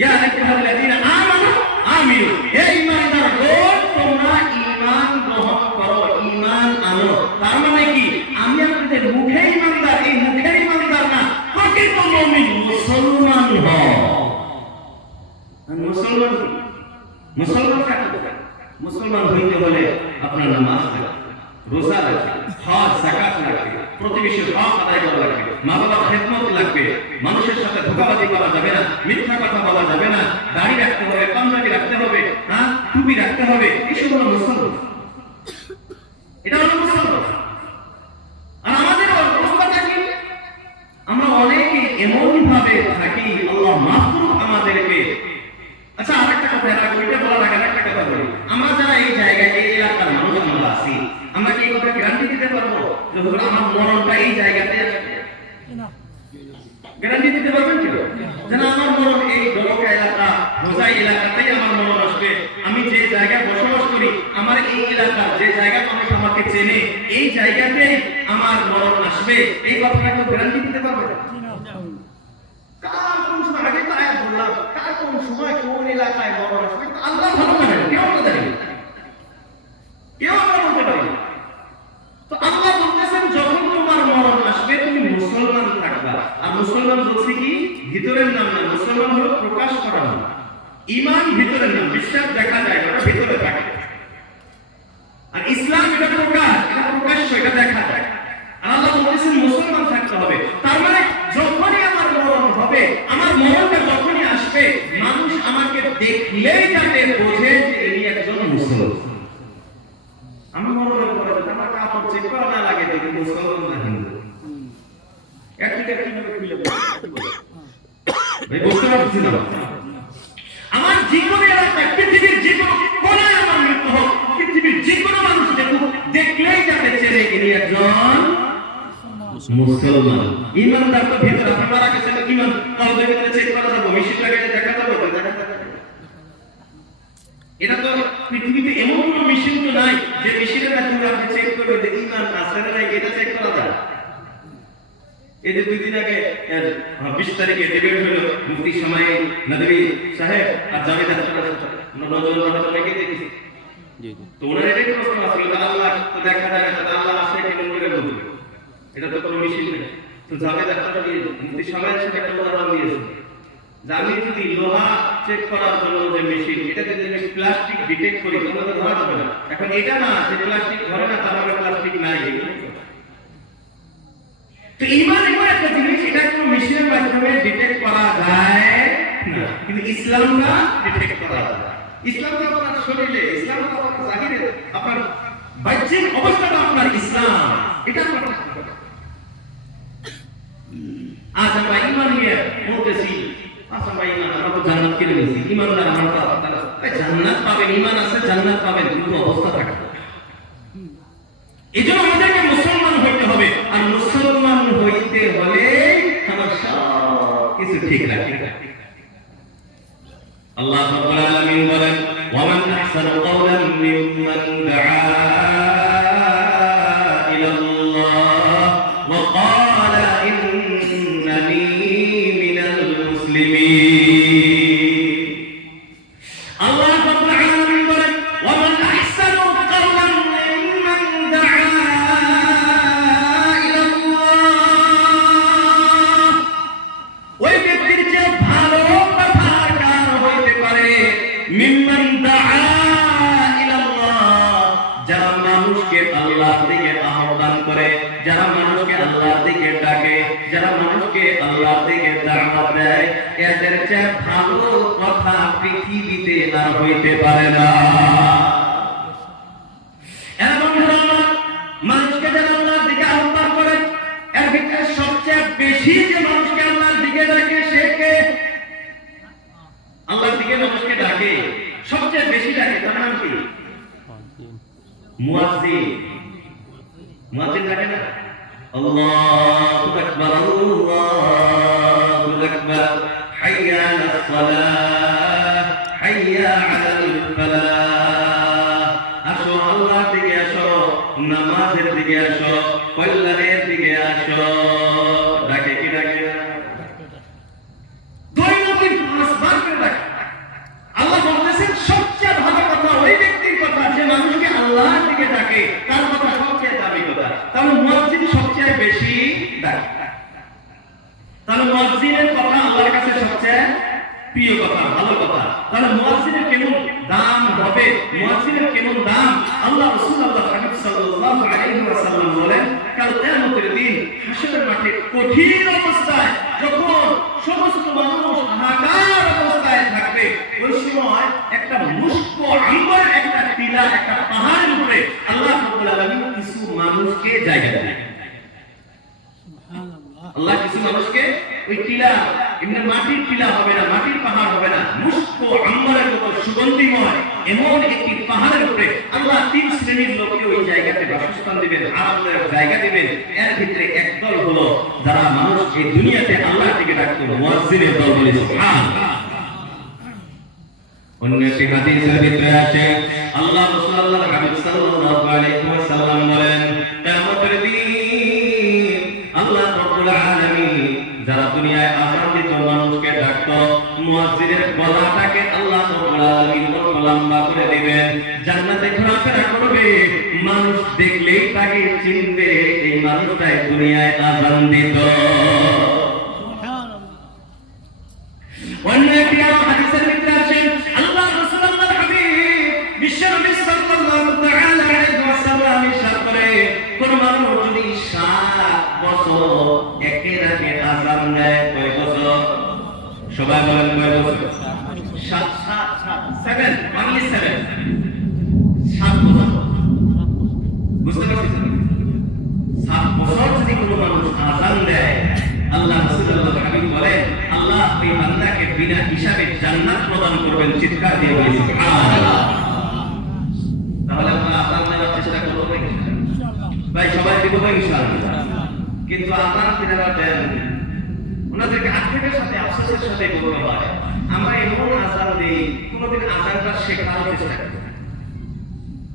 ইয়া আইয়ুহাল্লাযীনা আমানু আমিনু, হে ইমানদারগণ, তোমরা ঈমান গ্রহণ করো, ঈমান আনো। তার মানে কি? আমি আপনাদের মুখে ইমানদার, এই মুখের ইমানদার না, প্রকৃত মুমিন মুসলমান হও। মুসলমান কি? মুসলমান কাকে বলে? মুসলমান হইতে হলে আপনার নামাজ লাগবে, রোজা লাগবে, হজ যাকাত লাগবে, প্রতিবেশীর হক আদায় করা লাগবে, মা বাবার খেদমত লাগবে, মানুষের সাথে ধোঁকাবাজি করা যাবে না, মিথ্যা কথা বলা যাবে না, দাড়ি রাখতে হবে, পাঞ্জাবি রাখতে হবে, হ্যাঁ টুপি রাখতে হবে। এসব হলো মুসলমান। এটা হলো মুসলমান। আর আমাদের অবস্থাটা কি? আমরা অনেকে এমন ভাবে থাকি, আল্লাহ মাফ করুক আমাদেরকে। আচ্ছা আরেকটা কথা, এটা বলার আগে একটা কথা বলি। আমরা যারা এই জায়গায়, এই এলাকার মানুষ আমরা আছি, আমরা কি এই কথা গ্যারান্টি দিতে পারবো যে আমার মরণটা এই জায়গাতে আসবে? গ্যারান্টি দিতে পারবেন কি? যেন আমার মরণ এই দলকা এলাকা, রোজাই এলাকাতেই আমার মরণ আসবে, আমি যে জায়গায় বসবাস করি, আমার এই এলাকার যে জায়গা মানুষ আমাকে চেনে, এই জায়গাতেই আমার মরণ আসবে, এই কথাটা কেউ গ্যারান্টি দিতে পারবে? কার কোন সময়, আগে তো আয়াত বললাম, কার কোন সময় কোন এলাকায় মরণ আসবে আল্লাহ ভালো জানেন, কেউ আমরা জানি না, কেউ আমরা বলতে পারি না। তো আল্লাহ বলতেছেন যখন তোমার মরণ আসবে তুমি মুসলমান থাকবা। আর মুসলমান বলছে কি? ভিতরের নাম না, মুসলমান হলো প্রকাশ করা নাম। ঈমান ভিতরের নাম, বিশ্বাস দেখা যায় না, ভিতরে থাকে। আর ইসলাম এটা প্রকাশ, এটা প্রকাশ্য, এটা দেখা যায়। আর আল্লাহ বলতেছেন মুসলমান থাকতে হবে। তার মানে যখনই আমার মরণ হবে, আমার মরণটা যখনই আসবে, মানুষ আমাকে দেখলেই যাতে বোঝে যে ইনি একজন মুসলমান। আমি মরণের পরে আমার কাপড় চেক করা না লাগে যে মুসলমান না হিন্দু। বুঝতে পারছি না? আমার জীবনের এলাকায়, পৃথিবীর যে কোনো কোনায় আমার মৃত্যু হোক, পৃথিবীর যে কোনো মানুষ দেখুক, দেখলেই যাতে চেনে ইনি একজন মুসলমান। ইমানদার তো ভিতরে, আপনি মারা গেছেন, ইমান কলবের ভিতরে চেক করা যাবে, মেশিন লাগাইলে দেখা যাবে, দেখা যাবে। এটা তো পৃথিবীতে এমন কোনো মেশিন তো নাই যে মেশিনের মাধ্যমে আপনি চেক করবেন যে ঈমান আছে না নাই, এটা চেক করা যায়। এই যে 2 দিন আগে 20 তারিখে ডিবেট হলো মুফতি শামাইল নদভী সাহেব আর জাভেদ আখতার নজরুল লেগে দেখেছি। তো ওনার এটাই প্রশ্ন আসলে আল্লাহ তো দেখা যায় না, আল্লাহ আছে কেমন করে বলবে, এটা তো কোনো মেশিন নেই। তো জাভেদ আখতার মুফতি শামাইল সাহেব একটা উদাহরণ দিয়েছেন, আমি যদি লোহা চেক করার জন্য যে মেশিন, এটা যদি আমি প্লাস্টিক ডিটেক্ট করি তাহলে তো ধরা যাবে না। এখন এটা না যে প্লাস্টিক ধরে না তার মানে প্লাস্টিক নাই। তো ঈমান এমন একটা জিনিস, এটা কোনো মেশিনের মাধ্যমে ডিটেক্ট করা যায় না, কিন্তু ইসলামটা ডিটেক্ট করা যায়। ইসলাম তো আপনার শরীরে, ইসলাম তো আপনার জাহিরে, আপনার বাহ্যিক অবস্থাটা আপনার ইসলাম, এটা আপনার। আজ আমরা ঈমান নিয়ে বলতেছি, আচ্ছা ভাই ঈমান আমরা তো জান্নাত কিনে নিয়েছি, ঈমানদার আমরা তো আপনারা জান্নাত পাবেন, ঈমান আছে জান্নাত পাবেন, কিন্তু অবস্থা থাকে। এজন্য আমাদেরকে মুসলমান হইতে হবে, আর মুসলমান হইতে হলে আমার সব কিছু ঠিক রাখতে হবে। আল্লাহ রাব্বুল আলামিন বলেন, ওয়া মান আহসানু কাওলান মিম্মান দাআ ইলা আল্লাহ ওয়া ক্বালা ইন্নানি মিনাল মুসলিমিন। আল্লাহ রাব্বুল আলামিন বলেন, ওয়া মান আহসানু কাওলান মিম্মান দাআ ইলা আল্লাহ। ওই ব্যক্তির যে ভালো কথার কার হইতে পারে, মিম্মান দাআ ইলা আল্লাহ, যারা মানুষকে আল্লাহর দিকে আহ্বান করে, যারা মানুষকে আল্লাহর দিকে ডাকে, যারা মানুষকে আল্লাহর দিকে দাওয়াত দেয়, এদের চেয়ে ভালো কথা পৃথিবীতে আর হইতে পারে না। এবং মানুষকে যারা আল্লাহর দিকে আহ্বান করে, এর ভিতরে সবচেয়ে বেশি যে মানুষকে আল্লাহর দিকে ডাকে সে কে? আল্লাহর দিকে মানুষকে ডাকে সবচেয়ে বেশি ডাকে, তার নাম কি? মুয়াজ্জিন। মুয়াজ্জিন ডাকে না, আল্লাহু আকবার, আল্লাহু আকবার, হাইয়া আলাস সালাহ, হাইয়া আলাল ফালাহ। আসো আল্লাহর দিকে আসো, নামাজের দিকে আসো, কল্যাণের দিকে আসো। ডাকে কি ডাকে না? দৈনন্দিন 5 বার করে ডাকে। আল্লাহ বলতেছেন সবচেয়ে ভালো কথা ওই ব্যক্তির কথা যে মানুষকে আল্লাহর দিকে ডাকে, তার কথা সবচেয়ে দামি কথা। তাহলে মুয়াজ্জিন সবচেয়ে বেশি ডাকে, তাহলে মুয়াজ্জিনের কথা আল্লাহর কাছে সবচেয়ে প্রিয় কথা, ভালো কথা। তাহলে মুয়াজ্জিনের কেমন দাম হবে, মুয়াজ্জিনের কেমন দাম? আল্লাহ রাসূলুল্লাহ হাবিব সাল্লাল্লাহু আলাইহি ওয়াসাল্লাম বলেন, কাল কিয়ামতের দিন হাসরের মাঠে কঠিন অবস্থায় যখন সমস্ত মানুষ হাহাকার অবস্থায় থাকবে, ওই সময় একটা মুষ্ক আম্বরের একটা টিলা একটা পাহাড়ের উপরে আল্লাহ রাব্বুল আলামিন কিছু মানুষকে জায়গা দেন। আল্লাহ কিছু মানুষকে ওই টিলা, এমনি মাটির টিলা হবে না, মাটির পাহাড় হবে না, মুষ্ক আম্বরের মতো সুগন্ধিময় এমন একটি পাহাড়ের উপরে আল্লাহ 3 শ্রেণীর লোককে ওই জায়গাতে বাসস্থান দিবেন, আরামের জায়গা দিবেন। এর ভিতরে একদল হলো যারা মানুষ এই দুনিয়াতে আল্লাহর দিকে ডাকতো, মুয়াজ্জিনের দল বলে সুবহানাল্লাহ। অন্য একটি হাদিসের ভিতরে আসে আল্লাহ রাসূলুল্লাহ হাবিব সাল্লাল্লাহু আলাইহি ওয়াসাল্লাম বলেন, কিয়ামতের দিন আল্লাহ রাব্বুল আলামিন যারা দুনিয়ায় আযান দিত, মানুষকে ডাকতো, মুয়াজ্জিনের গলাটাকে আল্লাহ রাব্বুল আলামিন লম্বা করে দিবেন, জান্নাতে ঘোরাফেরা করবে, মানুষ দেখলেই তাকে চিনবে এই মানুষটাই দুনিয়ায় আযান দিত। অন্য একটি হাদিসের ভিতরে আছে আল্লাহ রাসূলুল্লাহ হাবিব বিশ্বনবী সাল্লাল্লাহু তাআলা আলাইহি ওয়াসাল্লাম ইরশাদ করে, কোন মানুষ যদি 7 বছর একের আগে আযান দেয়, কয় বছর? সবাই বলেন কয় বছর? 7 only 7 বছর। বুঝতে পারছেন? 7 বছর যদি কোনো মানুষ আযান দেয়, আল্লাহ রাসূলুল্লাহ হাবিব বলেন আল্লাহ ওই বান্দাকে বিনা হিসাবে জান্নাত প্রদান করবেন। চিৎকার দিয়ে বলি সুবহানাল্লাহ। তাহলে আমরা আযান দেওয়ার চেষ্টা করব ইনশাআল্লাহ। ভাই সবাই দিব ইনশাআল্লাহ। কিন্তু আযান যারা দেন ওনাদেরকে আক্ষেপের সাথে আফসোসের সাথে বলতে হয়, আমরা এমন আযান দেই কোনদিন আযানটা শেখার চেষ্টা করি না।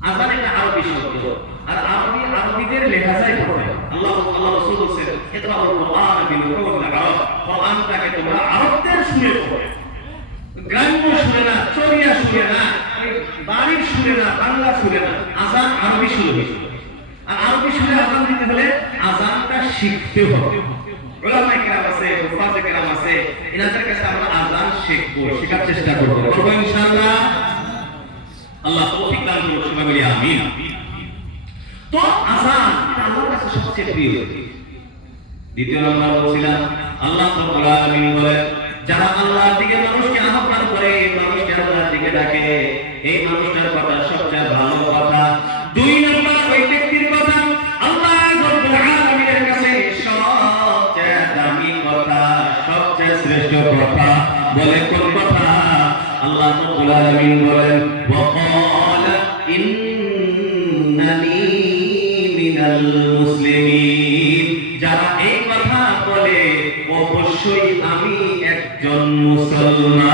আযান একটা আরবি শব্দ, আর আরবিদের লেখাটাই পড়ে। আল্লাহ রাসূল বলেছেন ইকরাউল কুরআন বিল লুগাতিল আরব, কুরআনটাকে তোমরা আরবদের সুরে পড়ো, গ্রাম্য সুরে না, চরিয়া সুরে না, বাড়ির সুরে না, বাংলা সুরে না, আযান আরবি সুরে। আর আরবি সুরে আযান দিতে হলে আযানটা শিখতে হবে। উলামায়ে কেরাম আছে, মুফাসসিরে কেরাম আছে, এনাদের কাছে আমরা আযান শিখবো, শেখার চেষ্টা করব ইনশাআল্লাহ। আল্লাহ তৌফিক দান করুন, সবাই বলি আমিন। তো আযান আল্লাহর কাছে সবচেয়ে প্রিয়। দ্বিতীয় নম্বর বলছিলাম আল্লাহ রাব্বুল আলামিন বলেন যারা আল্লাহর দিকে মানুষকে আহ্বান করে, মানুষকে আল্লাহর দিকে ডাকে, এই মানুষটার কথা সবচেয়ে ভালো কথা। দুই নম্বর ওই ব্যক্তির কথা আল্লাহ রাব্বুল আলামিনের কাছে সবচেয়ে দামি কথা, সবচেয়ে শ্রেষ্ঠ কথা বলে কোন কথা? আল্লাহ রাব্বুল আলামিন বলেন ওয়াকালা ইন্নানি মিনাল মুসলিমিন। যারা এই কথা বলে অবশ্যই আমি একজন মুসলমান।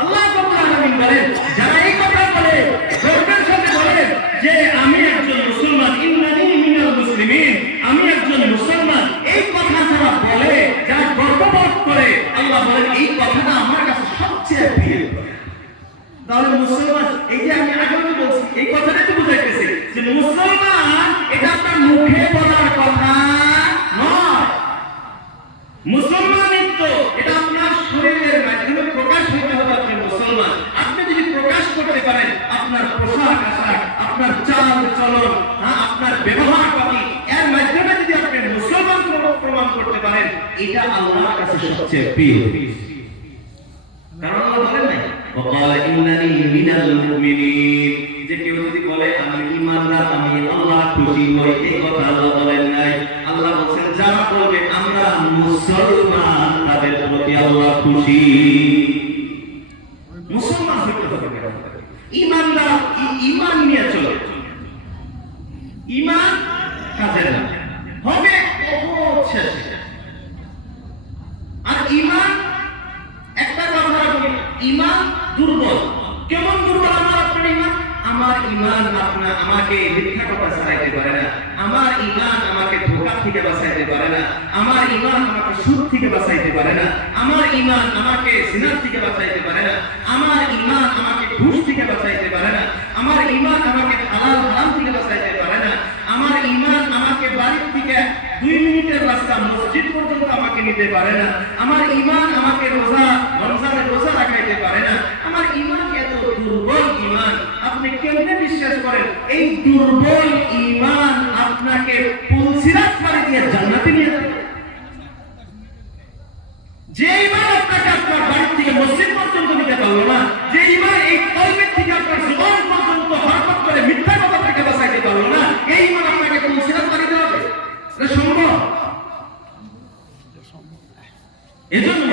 আল্লাহ রাব্বুল আলামিন বলেন যারা এই কথা বলে, গর্বের সাথে বলে যে আমি একজন মুসলমান, ইন্নানি মিনাল মুসলিমিন, আমি একজন মুসলমান, এই কথা যারা বলে, যারা গর্ববোধ করে, আল্লাহ বলেন এই কথাটা আমার কাছে সবচেয়ে প্রিয়। তাহলে মুসলমান, এই যে আমি আগে বলছি, এই কথাটা তো বুঝাইতেছে যে মুসলমান এটা আপনার মুখে বলার কথা নয়। মুসলমানিত্ব এটা আপনার শরীরের মাধ্যমে প্রকাশ হইতে হবে। আপনি মুসলমান, আপনি যদি প্রকাশ করতে পারেন আপনার পোশাক আশাক, আপনার চাল চলন, আপনার ব্যবহার পাতি, এর মাধ্যমে যদি আপনি মুসলমান প্রমাণ করতে পারেন, এটা আল্লাহর কাছে সবচেয়ে প্রিয়। কারণ আল্লাহ বলেন না ওয়াকালা ইন্নানি মিনাল মুমিনিন, যে কেউ যদি বলে আমি ঈমানদার, আমি আল্লাহ খুশি হই, এই কথা আল্লাহ বলেন নাই। আল্লাহ বলেন যারা বলবে আমরা মুসলমান, তাদের প্রতি আল্লাহ খুশি। মুসলমান হতে হবে, ঈমানদার, ঈমান নিয়ে চলে, ঈমান কাজে লাগে হবে বহুত শেষে। আর ঈমান একটা কথা বলি, ঈমান দুর্বল। কেমন দুর্বল আমার আপনার ঈমান? আমার ঈমান আমাকে মিথ্যা কথা ছাড়াইতে পারে না, আমার ঈমান আমাকে ধোঁকা থেকে বাঁচাইতে পারে না, আমার ঈমান আমাকে সুদ থেকে বাঁচাইতে পারে না, আমার ঈমান আমাকে জিনা থেকে বাঁচাইতে পারে না, আমার ঈমান আমাকে ঘুষ থেকে বাঁচাইতে পারে না, আমার ঈমান আমাকে হালাল হারাম থেকে বাঁচাইতে পারে না, আমার ঈমান আমাকে বাড়ি থেকে 2 মিনিটের রাস্তা মসজিদ পর্যন্ত আমাকে নিতে পারে না, আমার ঈমান আমাকে রমজানের রোজা রাখাইতে পারে না। আমার ঈমান এত দুর্বল ঈমান, আপনি কেমনে বিশ্বাস করেন এই দুর্বল ঈমান আপনাকে পুলসিরাত পাড়ি দিয়ে জান্নাতে নিয়ে যাবে? যে ঈমান আপনাকে আপনার বাড়ি থেকে মসজিদ পর্যন্ত নিতে পারলো না, যে ঈমান এই কলবের থেকে আপনার জীবন পর্যন্ত হরকত করে মিথ্যা কথা থেকে বাঁচাইতে পারলো না, এই ঈমান আপনাকে পুলসিরাত পাড়ি দেওয়া হবে? এটা সম্ভব? এজন্য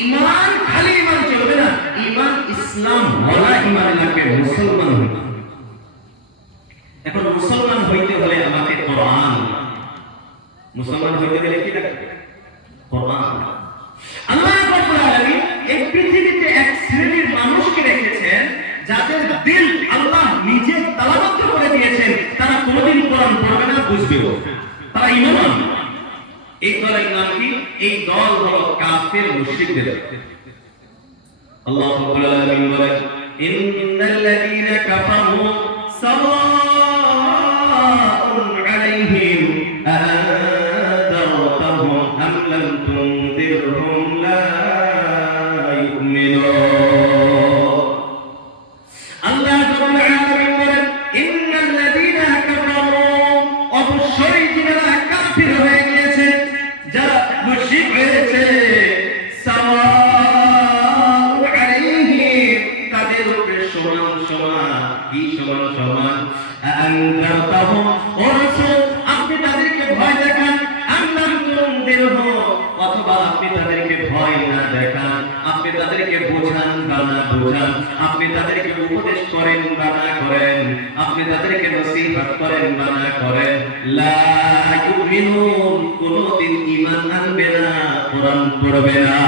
ঈমান খালি ঈমান চলবে না, ঈমান ইসলাম ওয়ালা ঈমান লাগবে, মুসলমান হইতে। এখন মুসলমান হইতে হলে আমাকে কোরআন, মুসলমান হইতে গেলে কি লাগবে? কোরআন। আল্লাহ রাব্বুল আলামিন এই পৃথিবীতে এক শ্রেণীর মানুষকে রেখেছেন যাদের দিল আল্লাহ নিজে তালাবদ্ধ করে দিয়েছেন, তারা কোনোদিন কোরআন পড়বে না, বুঝবেও, তারা ঈমান আনবে। এই দলের নাম কি? এই দল হলো কাফের মুশরিকদের। আল্লাহ রাব্বুল আলামিন বলেন ইন্নাল্লাযীনা কাফারু সাওয়াউন আলাইহিম আ'আনতাহুম আম লাম তুনযিরহুম লা ইউমিনুন। আল্লাহ রাব্বুল আলামিন বলেন ইন্নাল্লাযীনা কাফারু, অবশ্যই যারা কাফির হয়ে গিয়েছে, যারা মুশরিক হয়েছে, সাওয়াউন আলাইহিম, তাদের উপরে সমান সমান, কি সমান সমান? আ'আনতাহুম, ও রাসূল আপনি তাদেরকে ভয় দেখান, আম লাম তুনযিরহুম, অথবা আপনি তাদেরকে ভয় না দেখান, আপনি তাদেরকে বোঝান জানান বা না বোঝান, আপনি তাদেরকে উপদেশ করেন বা না করেন, আপনি তাদেরকে নসিহত করেন বা না করেন, লা ইউমিনুন, কোনদিন ঈমান আনবে না, কোরআন পড়বে না।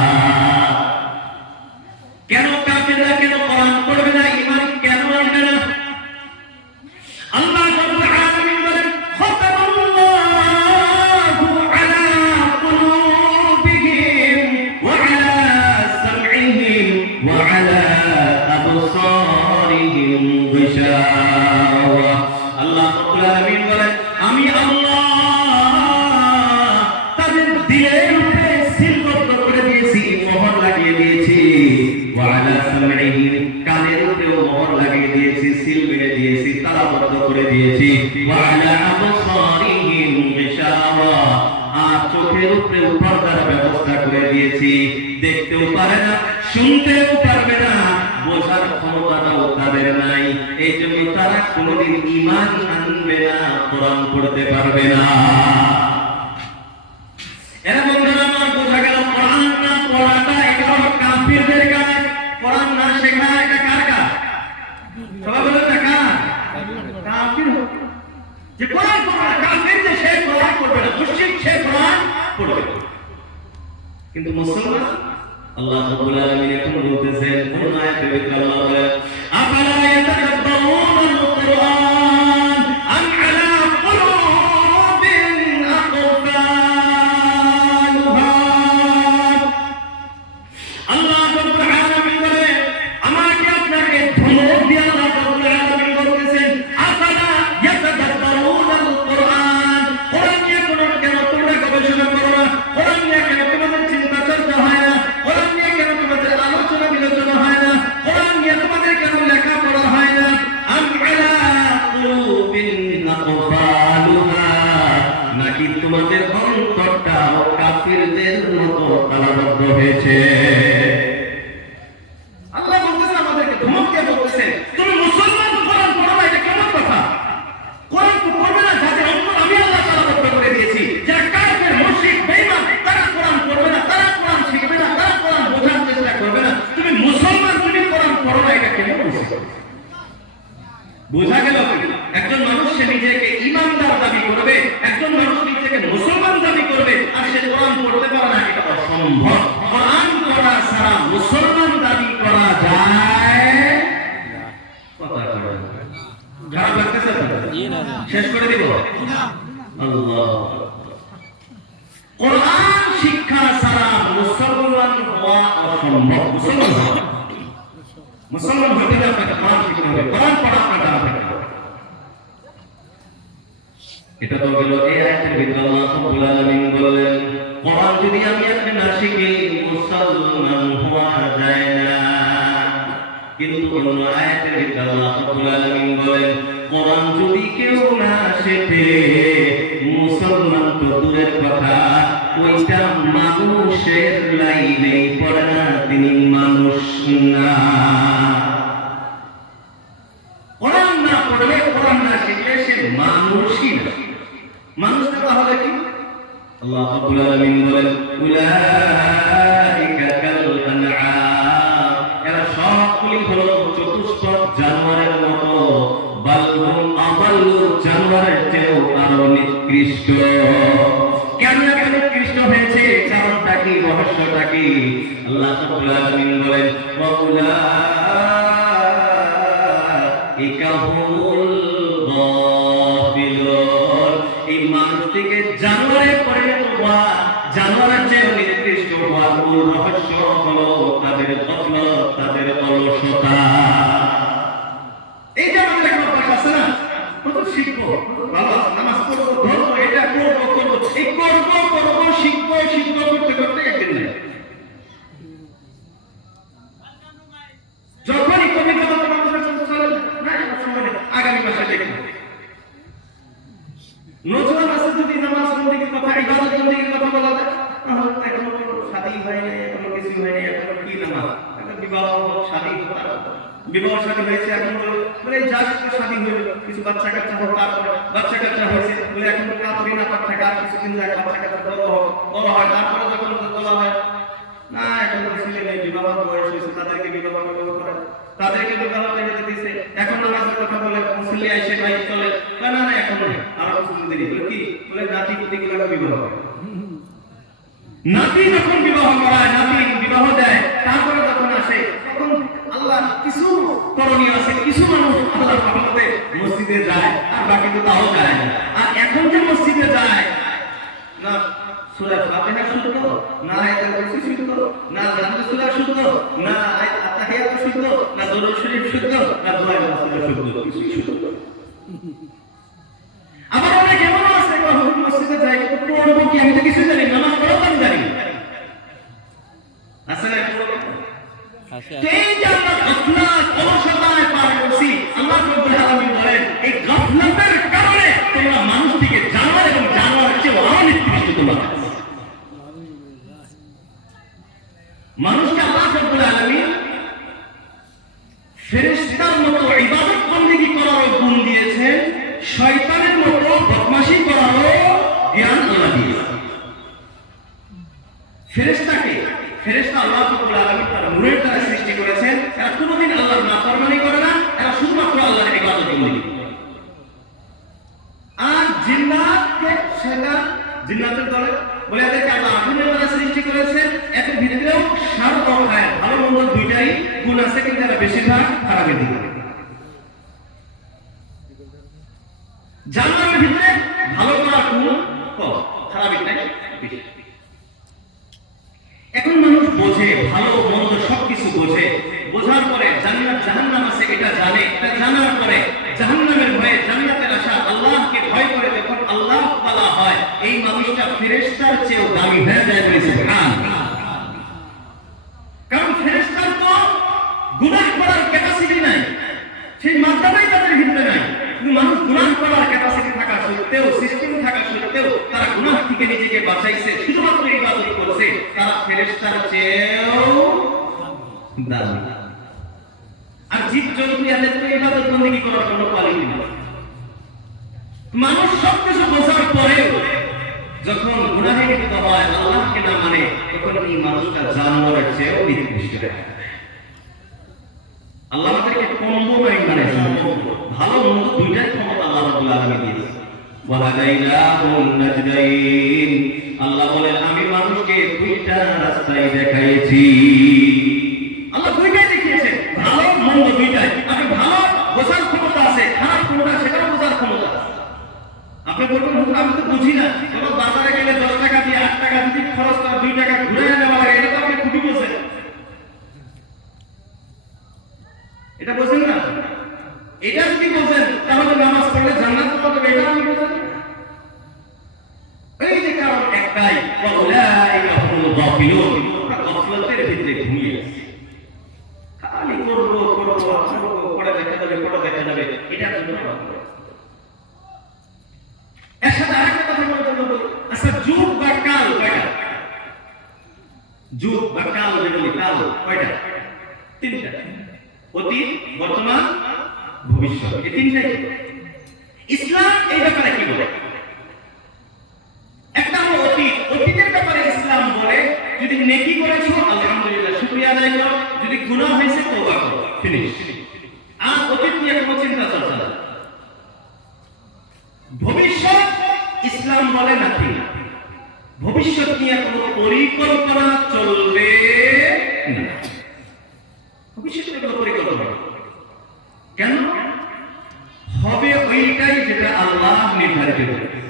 কেন কাফেররা কেন কোরআন পড়বে না, ঈমান কেন আনবে না? আল্লাহ রাব্বুল আলামিন বলেন, খাতামাল্লাহু আলা কুলুবিহিম ওয়া আলা সামঈহিম ওয়া আলা আবসারিহিম গিশাওয়া। আল্লাহ রাব্বুল আলামিন বলেন, আমি আল্লাহ তাদের দিলের উপরে সিলবদ্ধ করে দিয়েছি, মোহর লাগিয়ে দিয়েছি। ওয়া আলা সামঈহিম, কানের উপরেও মোহর লাগিয়ে দিয়েছি, সিল মেরে দিয়েছি, তালাবদ্ধ করে দিয়েছি। ওয়া আলা আবসারিহিম গিশাওয়া, আর চোখের উপরে পর্দার ব্যবস্থা করে দিয়েছি। দেখতেও পারে না, শুনতেও পারবে না, বোঝার ক্ষমতাটাও তাদের নাই। এই জন্য তারা কোনোদিন ঈমান আনবে না, কোরআন পড়তে পারবে না। এরা বন্ধুরা আমার, বোঝা গেল কোরআন না পড়াটা এটা হলো কাফিরদের কাজ, কোরআন না শেখা এটা কার কাজ? সবাই বলে না কার? কাফির। যে কোরআন পড়বে না, কাফির যে সে কোরআন পড়বে না, মুশরিক সে কোরআন পড়বে না। কিন্তু মুসলমান, আল্লাহ রাব্বুল আলামিন এখন বলতেছেন কোন আয়াতে আল্লাহ বলেন, আফালা ইয়াতাদাব্বারুনাল কুরআন আম আলা কুলুবিন আকফালুহা। আল্লাহ রাব্বুল আলামিন বলেন, আমাকে আপনাকে ধমক দিয়ে আল্লাহ রাব্বুল আলামিন বলতেছেন, আফালা ইয়াতাদাব্বারুনাল কুরআন, কোরআন নিয়ে কেন তোমরা গবেষণা করো না? কোরআন নিয়ে কেন তোমাদের চিন্তা চর্চা হয় না? কোরআন নিয়ে কেন তোমাদের আলোচনা বিলোচনা হয় না? কোরআন নিয়ে তোমাদের কেন লেখাপড়া হয় না? আম আলা কুলুবিন আকফালুহা, নাকি তোমাদের অন্তরটা কাফিরদের মতো তালাবদ্ধ হয়েছে? আল্লাহ বলতেছেন, আমাদেরকে ধমক দিয়ে বলতেছেন, তুমি মুসলমান কোরআন পড়ো না, এটা কেমন কথা? কোরআন তো পড়বে না যাদের অন্তর আমি আল্লাহ তালাবদ্ধ করে দিয়েছি। যারা কাফের, মুশরিক, বেঈমান, তারা কোরআন পড়বে না, তারা কোরআন শিখবে না, তারা কোরআন বোঝার চেষ্টা করবে না। তুমি মুসলমান, তুমি কোরআন পড়ো না, এটা কেমন কথা? বোঝা গেল একজন মানুষ সে নিজেকে ঈমানদার দাবি করবে, একজন মানুষ নিজেকে মুসলমান দাবি করবে, আর সে কোরআন পড়তে পারে না, এটা অসম্ভব। কোরআন পড়া ছাড়া মুসলমান দাবি করা যায়? কথা বলেন, খারাপ লাগতেছে? শেষ করে দিব। আল্লাহ, কোরআন শিক্ষা ছাড়া মুসলমান হওয়া অসম্ভব। মুসলমান হতে গেলে আপনাকে কোরআন শিখতে হবে, কোরআন পড়া আপনার দ্বারা হবে। এটা তো গেল এই আয়াতের ভিতরে আল্লাহ রাব্বুল আলামিন বললেন, কোরআন যদি আমি আপনি না শিখি মুসলমান হওয়া যায় না। কিন্তু অন্য আয়াতের ভিতরে আল্লাহ রাব্বুল আলামিন বলেন, কোরআন যদি কেউ না শেখে মুসলমান তো দূরের কথা, ওইটা মানুষের লাইনেই পড়ে না, তিনি মানুষ না। কোরআন না পড়লে, কোরআন না শিখলে সে মানুষই না। মানুষটা তাহলে কি? আল্লাহ রাব্বুল আলামিন বলেন, উলাইকা কাল আনআম, এরা সবগুলি হলো চতুষ্পদ জানোয়ারের মতো, বালহুম আযাল্লু, জানোয়ারের চেয়েও আরো নিকৃষ্ট। কেন এত নিকৃষ্ট হয়েছে? কারণটা কি? রহস্যটা কি? আল্লাহ রাব্বুল আলামিন বলেন, ওয়া উলাইকা হুমুল গাফিলুন, এই মানুষটিকে জানোয়ারে পরিণত হওয়া, জানোয়ারের চেয়ে নিকৃষ্ট হওয়ার মূল রহস্য হলো তাদের গফলত, তাদের অলসতা। এই যে আমাদের একটা অভ্যাস আছে না, কত শিখবো, বাবা নামাজ পড়বো, ধরবো, এটা করবো, এই করবো শিখবো করতে করতে একদিন নাই। যখনই কবি কথা আগামী মাসে দেখবো, নজরুল আছে যদি নামাজ বন্দেগীর কথা, ইবাদত বন্দেগীর কথা বলা যায়, এখনো শাদী হয়নি, এখনো কিছু হয়নি, এখনো কি নামাজ, এখন বিবাহ শাদী, বিবাহ শাদী হয়েছে, এখন বলে যা কিছু শাদী হইল, কিছু বাচ্চা কাচ্চা হোক, তারপরে বাচ্চা কাচ্চা হয়েছে বলে এখন কাতরি না পার থাকা, কিছুদিন যায় বাচ্চা কাচ্চা বড় হয়, তারপরে যখন বলা হয় না এখন ছেলে মেয়ে বিবাহ বয়স হয়েছে, তাদেরকে বিবাহ করে, তাদেরকে বিবাহ করে দিতেছে। এখন নামাজের কথা বলে মুসল্লি আইসে ভাই চলে, না না এখন আরো কিছু দেরি বলে কি বলে নাতি পুতি গুলো বিবাহ করে। নাতি যখন বিবাহ করায়, নাতি বিবাহ দেয়, তারপরে যখন আসে তখন আল্লাহ কিছু করণীয় আছে, কিছু মানুষ আল্লাহর রহমতে মসজিদে যায় আর বাকি তো তাও যায় না। আর এখন যে মসজিদে যায় না সূরা ফাতিহা শুদ্ধ, না আয়াতুল কুরসি শুদ্ধ, না জান্নাতুল সূরা শুদ্ধ, না আত্তাহিয়াত শুদ্ধ, না দরুদ শরীফ শুদ্ধ, না দোয়া মাসুরা শুদ্ধ, কিছুই শুদ্ধ। আবার অনেক এমন আছে মসজিদে যায় কিন্তু পড়বো কি আমি তো কিছু জানি না, নামাজ পড়াও আমি জানি না। আছে না এই যে আমরা গাফলাত অলসতায় পার করছি, আল্লাহ রাব্বুল আলামিন বলেন এই গাফলাতের কারণে তোমরা মানুষ থেকে জানোয়ার এবং জানোয়ারের চেয়ে আরো নিকৃষ্ট তোমরা। মানুষকে আল্লাহ রাব্বুল আলামিন ফেরেশতার মতো ইবাদত বندگی করার গুণ দিয়েছেন, শয়তানের মতো বদমাশি করারও জ্ঞান আল্লাহ দিয়েছেন। ফেরেশতা আল্লাহ রাব্বুল আলামিন তার নূরের দ্বারা সৃষ্টি করেছেন, এরা কোনোদিন আল্লাহর নাফরমানি করে না, এরা শুধুমাত্র আল্লাহর ইবাদত বندگی করে। আর জিন্নাতের দলে বলে এদেরকে আল্লাহ আগুনের দ্বারা সৃষ্টি করেছেন, এত ভিতরেও সার খায়, ভালো মন্দ দুইটাই গুণ আছে, কিন্তু এরা বেশিরভাগ খারাপের দিকে। জান্নাতের ভিতরে ভালো করার গুণ কম, খারাপেরটাই বেশি। এখন মানুষ বোঝে, ভালো মন্দ সবকিছু বোঝে, বোঝার পরে জান্নাত জাহান্নাম আছে এটা জানে, এটা জানার পরে জাহান্নামের ভয়ে জান্নাতের আশা আল্লাহকে ভয় করে যখন আল্লাহ তাআলা হয়, এই মানুষটা ফেরেশতার চেয়েও দামি হয়ে যায় বলে সুবহানাল্লাহ। কারণ ফেরেশতার তো গুনাহ করার ক্যাপাসিটি নাই, সেই মাত্রাটাই তাদের ভিতরে নাই। কিন্তু মানুষ গুনাহ করার ক্যাপাসিটি থাকা সত্ত্বেও, সিস্টেম থাকা সত্ত্বেও তারা গুনাহ থেকে নিজেকে বাঁচাইছে, শুধুমাত্র ইবাদত করছে, তারা ফেরেশতার চেয়েও দামি। আর জীব জন্তু এদের তো ইবাদত বندگی করার কোনো কোয়ালিটি নেই। মানুষ সবকিছু বোঝার পরেও যখন গুনাহে লিপ্ত হয়, আল্লাহকে না মানে, তখন এই মানুষটা জানোয়ারের চেয়েও নিকৃষ্ট হয়। আল্লাহ আমাদেরকে কম্বোমাইন্ড বানিয়েছেন, ভালো মন্দ দুইটাই ক্ষমতা আল্লাহ রাব্বুল আলামিন দিয়েছেন। ওয়ালাদাইনাহুম নাজদাইন, আল্লাহ বলেন আমি মানুষকে দুইটা রাস্তায় দেখাইছি। আল্লাহ দুইটাই দেখিয়েছেন, ভালো মন্দ দুইটাই। আপনি ভালো বোঝার ক্ষমতা আছে, খারাপ কোনটা সেটাও বোঝার ক্ষমতা আছে। আপনি বলবেন হুজুর আমি তো বুঝি না, কোনো বাজারে গেলে 10 টাকা দিয়ে 8 টাকা যদি খরচ করে 2 টাকা ঘুরে নেওয়া লাগে, এটা তো আপনি খুবই বোঝেন। এটা বোঝেন না? এটা যদি বোঝেন তাহলে নামাজ পড়লে জান্নাত পাবেন, এটা আপনি বোঝেন। এই যে কারণ একটাই, ওয়াউলাইকা হুমুল গাফিলুন, গাফলতের ভিতরে ঘুমিয়ে আছে। খালি করবো পড়ে দেখা যাবে, এটার জন্য এর সাথে আরেকটা কথা বলতে। আচ্ছা, যুগ বা কাল কয়টা? যুগ বা কাল যেগুলি, কাল কয়টা? 3টা, অতীত, বর্তমান, ভবিষ্যৎ, এই 3টাই। ইসলাম এই ব্যাপারে কি বলে? একটা হলো অতীত। অতীতের ব্যাপারে ইসলাম বলে যদি নেকি করেছো আলহামদুলিল্লাহ শুকরিয়া আদায় করো, যদি গুনাহ হয়েছে তওবা করো, ফিনিশ। আর অতীত নিয়ে কোনো চিন্তা চর্চা না। ভবিষ্যৎ ইসলাম বলে নাকি ভবিষ্যৎ নিয়ে কোনো পরিকল্পনা চলবে না। ভবিষ্যৎ নিয়ে কোনো পরিকল্পনা কেন হবে? ওইটাই যেটা আল্লাহ নির্ধারিত করেছে।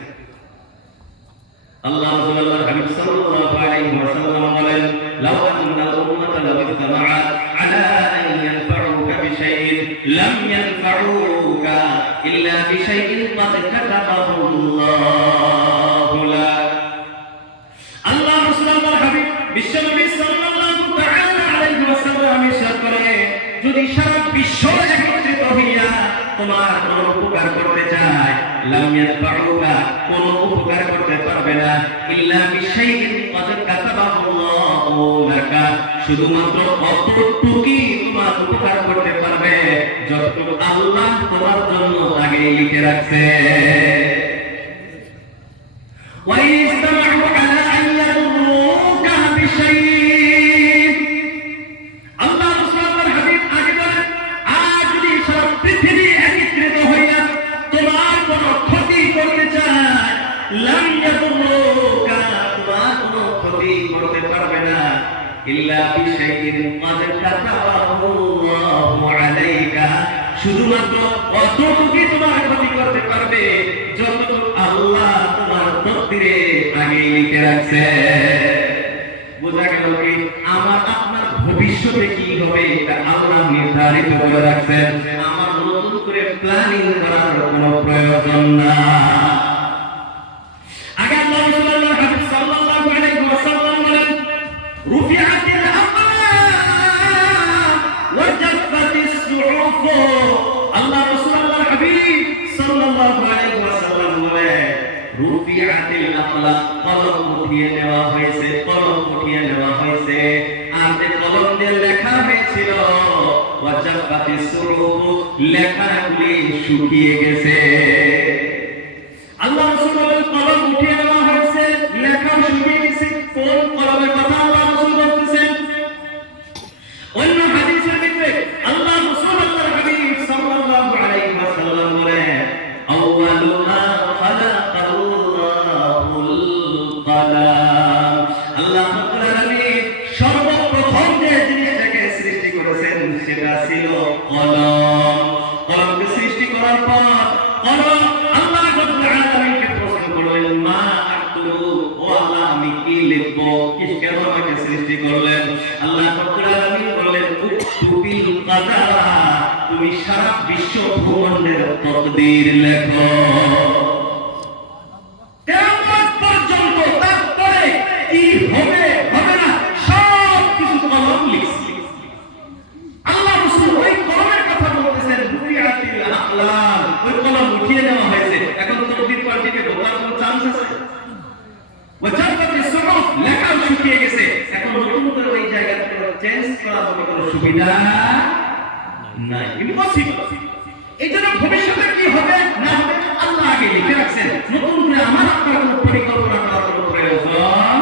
আল্লাহ রাসূলুল্লাহ হাবিব সাল্লাল্লাহু আলাইহি ওয়াসাল্লাম বলেন, লাউ আন্নাল উম্মাতা লাউ ইজতামাআত আলা আন ইয়ানফাউকা বিশাইইন লাম ইয়ানফাউকা ইল্লা বিশাইইন ক্বাদ কাতাবাহু আল্লাহু লাক। আল্লাহ রাসূলুল্লাহ হাবিব বিশ্বনবী সাল্লাল্লাহু তাআলা আলাইহি ওয়াসাল্লাম ইরশাদ করে, যদি সারা বিশ্ব একত্রিত হইয়া তোমার কোনো উপকার করতে চায়, লাম ইয়ানফাউকা, কোনো উপকার করতে পারবে না, ইল্লা বিশাইইন ক্বাদ কাতাবাহু আল্লাহু লাকা, শুধুমাত্র অতটুকুই তোমার উপকার করতে পারবে যতটুকু আল্লাহ তোমার জন্য আগে লিখে রাখছে। ওয়া ইস্তামাউ আলা আন ইয়াদুরুকা বিশাইইন, ইল্লা বিশাইইন ক্বাদ কাতাবাহু আল্লাহু আলাইকা, শুধুমাত্র অতটুকুই তোমার ক্ষতি করতে পারবে যতটুকু আল্লাহ তোমার তকদিরে আগে লিখে রাখছে। বোঝা গেল কি আমার আপনার ভবিষ্যতে কি হবে এটা আল্লাহ নির্ধারিত করে রাখছেন। আমার নতুন করে প্ল্যানিং করার কোনো প্রয়োজন না। আগে আল্লাহ রাসূলুল্লাহ হাবিব সাল্লাল্লাহু আলাইহি ওয়াসাল্লাম বলেন, রুফিআতিল আকলাম ওয়া জাফফাতিস সুহুফ। আল্লাহ রাসূলুল্লাহ হাবিব সাল্লাল্লাহু আলাইহি ওয়াসাল্লাম বলেন, রুফিআতিল আকলাম, কলম উঠিয়ে নেওয়া হয়েছে, কলম উঠিয়ে নেওয়া হয়েছে। আর যে কলম দিয়ে লেখা হয়েছিল, ওয়া জাফফাতিস সুহুফ, লেখাগুলি শুকিয়ে গেছে। আল্লাহ রাসূল বলেন কলম উঠিয়ে নেওয়া হয়েছে, লেখা শুকিয়ে গেছে। কোন কলমের কথা আল্লাহ রাসূল বলতেছেন? অন্য হাদিসের ভিতরে আল্লাহ রাসূল আল্লাহর হাবিব সাল্লাল্লাহু আলাইহি ওয়াসাল্লাম বলেন, আউয়ালু মা খালাকাল্লাহুল কলাম। আল্লাহ রাব্বুল আলামিন সর্বপ্রথম যে জিনিসটাকে সৃষ্টি করেছেন সেটা ছিল কলম। কলমকে সৃষ্টি করার পর কলম আল্লাহ রাব্বুল আলামিনকে প্রশ্ন করলেন, মা আক্তুবু, ও আল্লাহ আমি কি লিখব, কি কেন আমাকে সৃষ্টি করলেন? আল্লাহ রাব্বুল আলামিন বললেন, উকতুবিল কাদারা, তুমি সারা বিশ্ব ভূখণ্ডের তকদীর লেখো। কিয়ামত পর্যন্ত, তারপরে কি হবে হবে না সব কিছু কলম লিখছে। আল্লাহ রাসূল ওই কলমের কথা বলতেছেন, রুফিআতিল আকলাম, ওই কলম উঠিয়ে নেওয়া হয়েছে। এখন তকদীর পাল্টিকে বলার কোনো চান্স আছে? ওয়া জাফফাতিস সুহুফ, লেখা শুকিয়ে গেছে। এখন নতুন করে ওই জায়গাটা চেঞ্জ করার মতো কোনো সুবিধা নাই, ইম্পসিবল। এইজন্য ভবিষ্যতে কি হবে না হবে আল্লাহ আগে লিখে রাখছেন। নতুন করে আমার আপনার কোনো পরিকল্পনা করার কোনো প্রয়োজন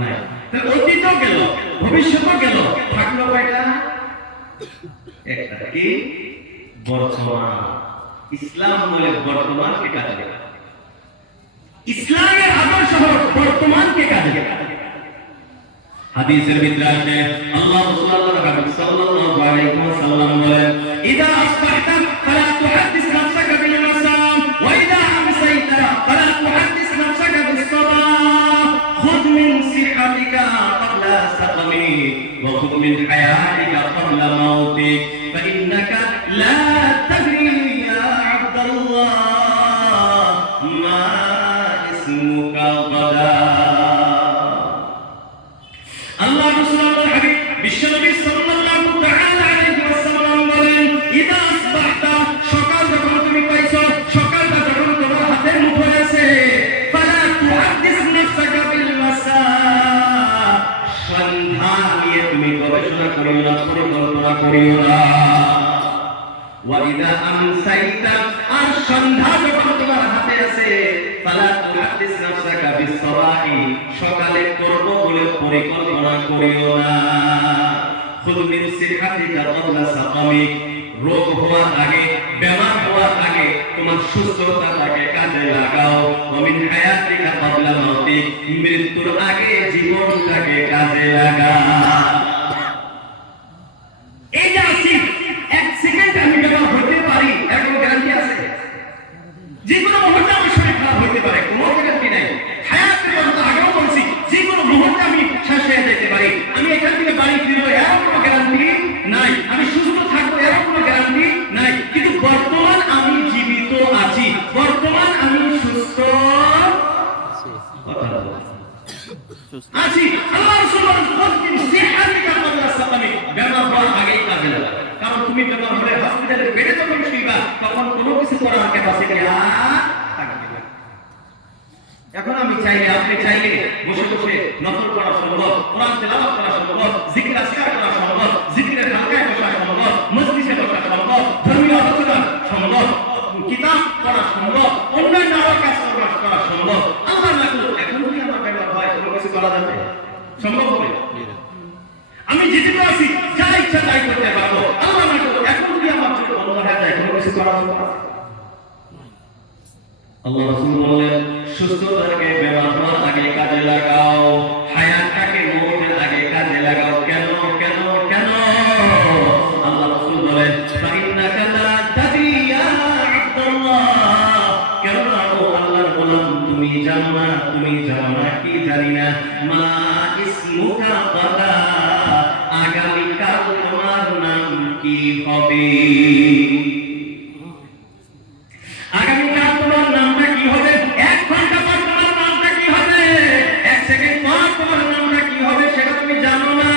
নাই। তাহলে অতীতও গেল, ভবিষ্যৎও গেল, থাকলো কয়টা? একটা, কি? বর্তমান। ইসলাম বলে বর্তমানকে কাজে লাগাও। ইসলামের আদর্শ হলো বর্তমানকে কাজে লাগাও। হাদিসের ভিতরে আছে আল্লাহ রাসূলুল্লাহ সাল্লাল্লাহু আলাইহি ওয়াসাল্লাম বলেন, ইদা আসবাহতা ফালা তুহাদ্দিস নাফসাকা বিল মাসাম ওয়া ইদা আমসাইতা ফালা তুহাদ্দিস নাফসাকা বিস সাবাহ, খুদ মিন সিহাতিকা ক্বাবলা সাকামিক ওয়া খুদ মিন হায়াতিকা ক্বাবলা মাউতিক ফাইন্নাকা লা তাদরি ইয়া আবদাল্লাহ মা ইসমুকা গাদা। আল্লাহ রাসূলুল্লাহ হাবিব বিশ্বনবী সাল্লাল্লাহু তাআলা আলাইহি ওয়াসাল্লাম বলেন, ইদা আসবাহতা, সকাল যখন তুমি পাইছো, সকালটা যখন তোমার হাতের মুঠোয় আছে, ফালা তুহাদ্দিস নাফসাকা বিল মাসা, সন্ধ্যা নিয়ে তুমি গবেষণা করিও না, পরিকল্পনা করিও না। ওয়া ইদা আমসাইতা, আর সন্ধ্যা যখন তোমার হাতে আছে, ফালা তুহাদ্দিস নাফসাকা বিস সাবাহি, সকালে করব বলে পরিকল্পনা করিও না। খুদ মিন সিহাতিকা ক্বাবলা সাকামিক, রোগ হওয়ার আগে, বেমার হওয়ার আগে তোমার সুস্থতাটাকে কাজে লাগাও। ওয়া মিন হায়াতিকা ক্বাবলা মাউতিক, মৃত্যুর আগে জীবনটাকে কাজে লাগাও। এই যে আছি, এক সেকেন্ড আমি বেমার হতে পারি, এর কোনো গ্যারান্টি আছে? যে কোনো মুহূর্তে আমার শরীর খারাপ হতে পারে, কোনো গ্যারান্টি নাই। হায়াতের কথা আগেও বলছি, যে কোনো মুহূর্তে আমি শেষ হয়ে যেতে পারি। আমি এখান থেকে বাড়ি ফিরবো, এর কোনো গ্যারান্টি নাই। আমি সুস্থ থাকবো, এর কোনো গ্যারান্টি নাই। কিন্তু বর্তমান আমি জীবিত আছি, বর্তমান আমি সুস্থ আছি। আল্লাহ রাসূল বলেন, সিহাতিকা ক্বাবলা সাকামিক, বেমার হওয়ার আগেই কাজে লাগা। কারণ তুমি বেমার হলে হসপিটালের বেডে যখন শুইবা, তখন কোনো কিছু করার ক্যাপাসিটি আর থাকবে না। এখন আমি চাইলে, আপনি চাইলে বসে বসে নফল পড়া সম্ভব, কোরআন তেলাওয়াত করা সম্ভব, জিকির আজকার করা সম্ভব, জিকিরের হালকায় বসা সম্ভব, মজলিসে বসা সম্ভব, ধর্মীয় আলোচনা সম্ভব, কিতাব পড়া সম্ভব, অন্যান্য আরো কাজ করা সম্ভব। আল্লাহ না করুক এখন যদি আমার বেমার হয়, কোনো কিছু করা যাবে? সম্ভব হবে? আমি যেটুকু আছি যা ইচ্ছা তাই করতে পারবো। আল্লাহ না করুক এখন যদি আমার চোখ বন্ধ হয়ে যায়, কোনো কিছু করা যাবে? আল্লাহ রাসূল বললেন, সুস্থতাকে বেমার হওয়ার আগে কাজে লাগাও, হায়াতটাকে মৌতের আগে কাজে লাগাও। মা ইসমুকা গাদা, আগামীকাল তোমার নাম কি হবে? আগামীকাল তোমার নামটা কি হবে? 1 ঘন্টা পর তোমার নামটা কি হবে? 1 সেকেন্ড পর তোমার নামটা কি হবে সেটা তুমি জানো না।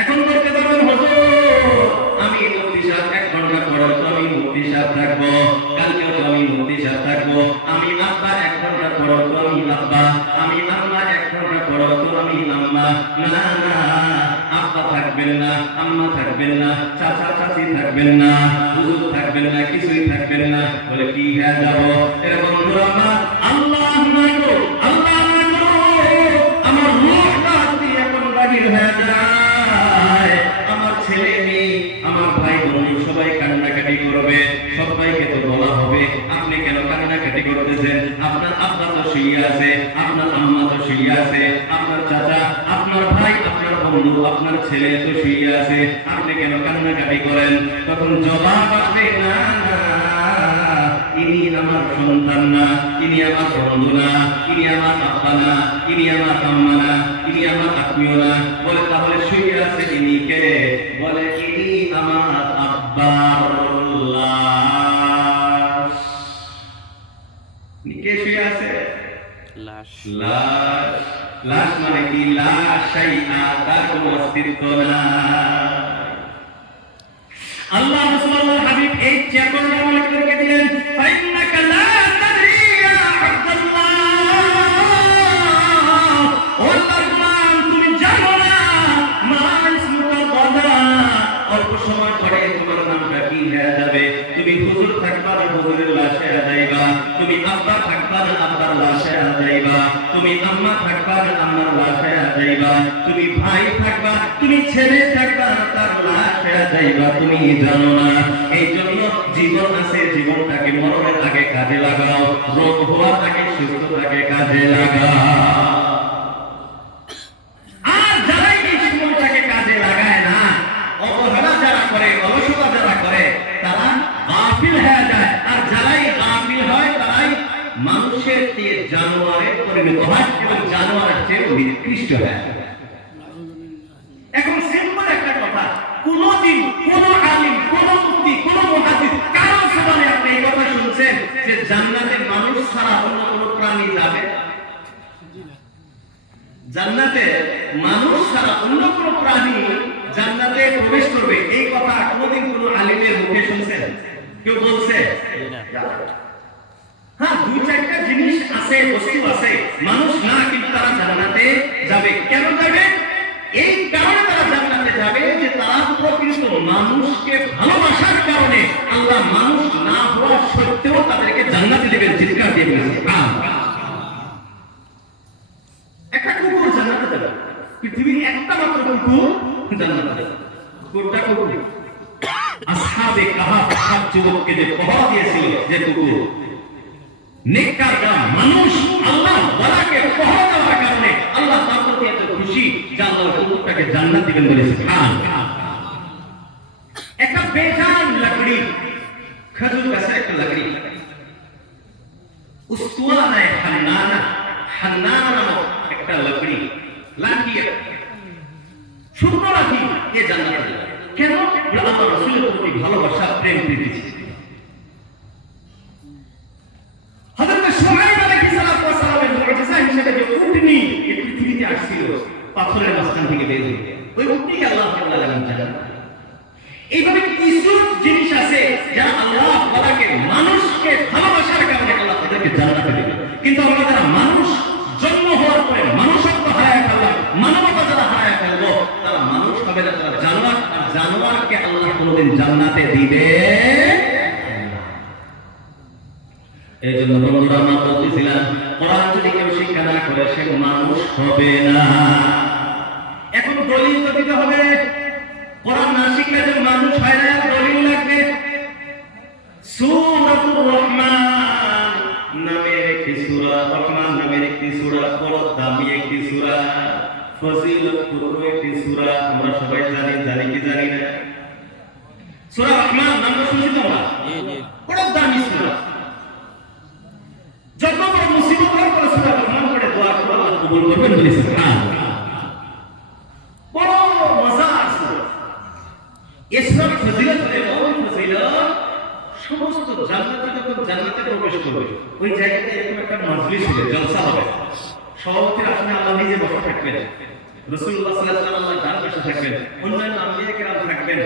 এখন করতে পারবেন হুজুর আমি মুফতি সাহেব 1 ঘন্টা পরে তো আমি মুফতি সাহেব থাকবো, কালকে তো আমি মুফতি সাহেব থাকবো, আমি আব্বা 1 ঘন্টা পরে তো আমি আব্বা, আমি আম্মা 1 ঘন্টা পরে তো আমি আম্মা। না না, আব্বা থাকবেন না, আম্মা থাকবেন না, চাচা চাচি থাকবেন না, হুজুর থাকবেন না, কিছুই থাকবেন না। বলে কি হয়ে যাব? এর বন্ধুরা আমার আল্লাহ মানো, আল্লাহ মানো, আমার রূহটা যদি এখন বাহির হয়ে যায়, আমার ছেলে মেয়ে, আমার ভাই বন্ধু সবাই কান্নাকাটি করবে। সবাইকে তো বলা হবে আপনি কেন কান্নাকাটি করতেছেন? আপনার আব্বা তো শুয়ে আছে, আপনার আম্মা তো শুয়ে আছে, আপনার চাচা, আপনার ভাই, আপনার বন্ধু, আপনার ছেলে তো শুয়ে আছে, আপনি কেন কান্নাকাটি করেন? তখন জবাব আসবে না না, ইনি আমার সন্তান না, ইনি আমার বন্ধু না, ইনি আমার আব্বা না, ইনি আমার আম্মা না, ইনি আমার আত্মীয় না। বলে তাহলে শুয়ে আছে ইনি কে? বলে ইনি আমার আব্বার লাশ। কে শুয়ে আছে? লাশ। লাশ, লাশ মানে কি? লাশ শাইআ, তার কোনো অস্তিত্ব নাই। আল্লাহ রাসূলুল্লাহ হাবিব এই চ্যাপ্টারটা আমাদেরকে দিলেন, ফাইন্নাকা লা তাদরি ইয়া আব্দুল্লাহ, ও আল্লাহর গোলাম তুমি জানো না মা ইসমুকা গাদা, অল্প সময় পরে তোমার নামটা কি হয়ে যাবে? তুমি হুজুর থাকবা না হুজুরের লাশে যাইবা, তুমি আব্বা থাকবা না আব্বার লাশে যাইবা, তুমি আম্মা থাকবা না আম্মার লাশে যাইবা, তুমি ভাই থাকবা, তুমি ছেলে থাকবা তার লাশে যাইবা। তুমি জানো না। এই জন্য জীবন আছে, জীবনটাকে মরণের আগে কাজে লাগাও, রোগ হওয়ার আগে সুস্থতাকে কাজে লাগাও। আর যারা এই জীবনটাকে কাজে লাগায় না, অবহেলা যারা করে, অলসতা যারা করে, তারা গাফিল হয়ে যায়। আর যারাই গাফিল হয় তারাই মানুষের চেয়ে জানোয়ারে পরিণত হয় এবং জানোয়ারের চেয়ে নিকৃষ্ট হয়। এখন সিম্পল একটা কথা, কোনদিন কোন আলিম, কোন মুফতি, কোন মুহাদ্দিস কারো জীবনে আপনি এই কথা শুনছেন যে জান্নাতে মানুষ ছাড়া অন্য কোনো প্রাণী যাবে? জান্নাতে মানুষ ছাড়া অন্য কোনো প্রাণী জান্নাতে প্রবেশ করবে, এই কথা কোনদিন কোন আলিমের মুখে শুনছেন? কেউ বলছে? হ্যাঁ, 2-4টা জিনিস আছে, বস্তু আছে, মানুষ না, কিন্তু তারা জান্নাতে যাবে। কেন যাবে? এই কারণে তারা জান্নাতে যাবে যে তারা প্রকৃত মানুষকে ভালোবাসার কারণে আল্লাহ মানুষ না হওয়া সত্ত্বেও তাদেরকে জান্নাতে দেবেন। চিৎকার দিয়ে বলেন সুবহানাল্লাহ। একটা কুকুর জান্নাতে যাবে, পৃথিবীর একটা মাত্র কুকুর জান্নাতে যাবে। কুকুরটা কুকুর আসহাবে কাহাফ, সাত যুবককে যে পাহারা দিয়েছিল যে কুকুর, নেককার মানুষ আল্লাহ ওয়ালাকে পাহারা দেওয়ার কারণে আল্লাহ তার প্রতি এত খুশি যে আল্লাহ কুকুরটাকে জান্নাত দিবেন বলে সুবহানাল্লাহ। একটা বেজান লাকড়ি, খেজুর গাছের একটা লাকড়ি, উস্তুয়ানায়ে হান্নানা, হান্নানা নামক একটা লাকড়ি, লাঠি, ছোট লাঠি, এ জান্নাতে যাবে। কেন? আল্লাহ রাসূলের প্রতি ভালোবাসা, প্রেম প্রীতি ছিল। হযরত শুআয়ব আলাইহিস সালামের মুজিজা হিসেবে যে উটনি এই পৃথিবীতে আসছিল পাথরের মাঝখান থেকে বের হয়ে, ওই উটনিকে আল্লাহ রাব্বুল আলামিন জানেন। এইভাবে কিছু জিনিস আছে যা আল্লাহ তাআলাকে মানুষকে ভালোবাসার কারণে আল্লাহ তাদেরকে জান্নাতে দেবে। কিন্তু আমরা যারা মানুষ জন্ম হওয়ার পরে মানুষত্ব হারায় ফেললাম, মানবতা যারা হারায় ফেলবো, তারা মানুষ হবে না, তারা জানোয়ার। আর জানোয়ারকে আল্লাহ কোনোদিন জান্নাতে দিবে। এই জন্য বন্ধুরা আমরা বলতেছিলাম, কোরআন যদি কেউ শিক্ষা না করে সে মানুষ হবে না। এখন দলিল তো দিতে হবে, কোরআন না শিখলে যে মানুষ হয় না, দলিল লাগবে। সূরাতুর রহমান নামের একটি সূরা, রহমান নামের একটি সূরা, বড় দামি একটি সূরা, ফজিলতপূর্ণ একটি সূরা। আমরা সবাই জানি, জানি কি জানি না? সূরা রহমান নামটা শুনছি তোমরা? জি জি, বড় দামি সূরা। যত বড় মুসিবত হয় পরে সূরা রহমান পড়ে দোয়া করো, আল্লাহ বলি সুবহানাল্লাহ। বড় মজা আছে ইসলাম ফজিলতের এমন ফজিলত, সমস্ত জান্নাতে যখন জান্নাতে প্রবেশ করবে ওই জায়গাতে এরকম একটা মজলিস হবে, জলসা হবে। সভাপতির আসনে আল্লাহ নিজে বসে থাকবেন, রাসূলুল্লাহ সাল্লাল্লাহু আলাইহি ওয়াসাল্লাম ডান পাশে থাকবেন, অন্যান্য আম্বিয়া কেরাম থাকবেন,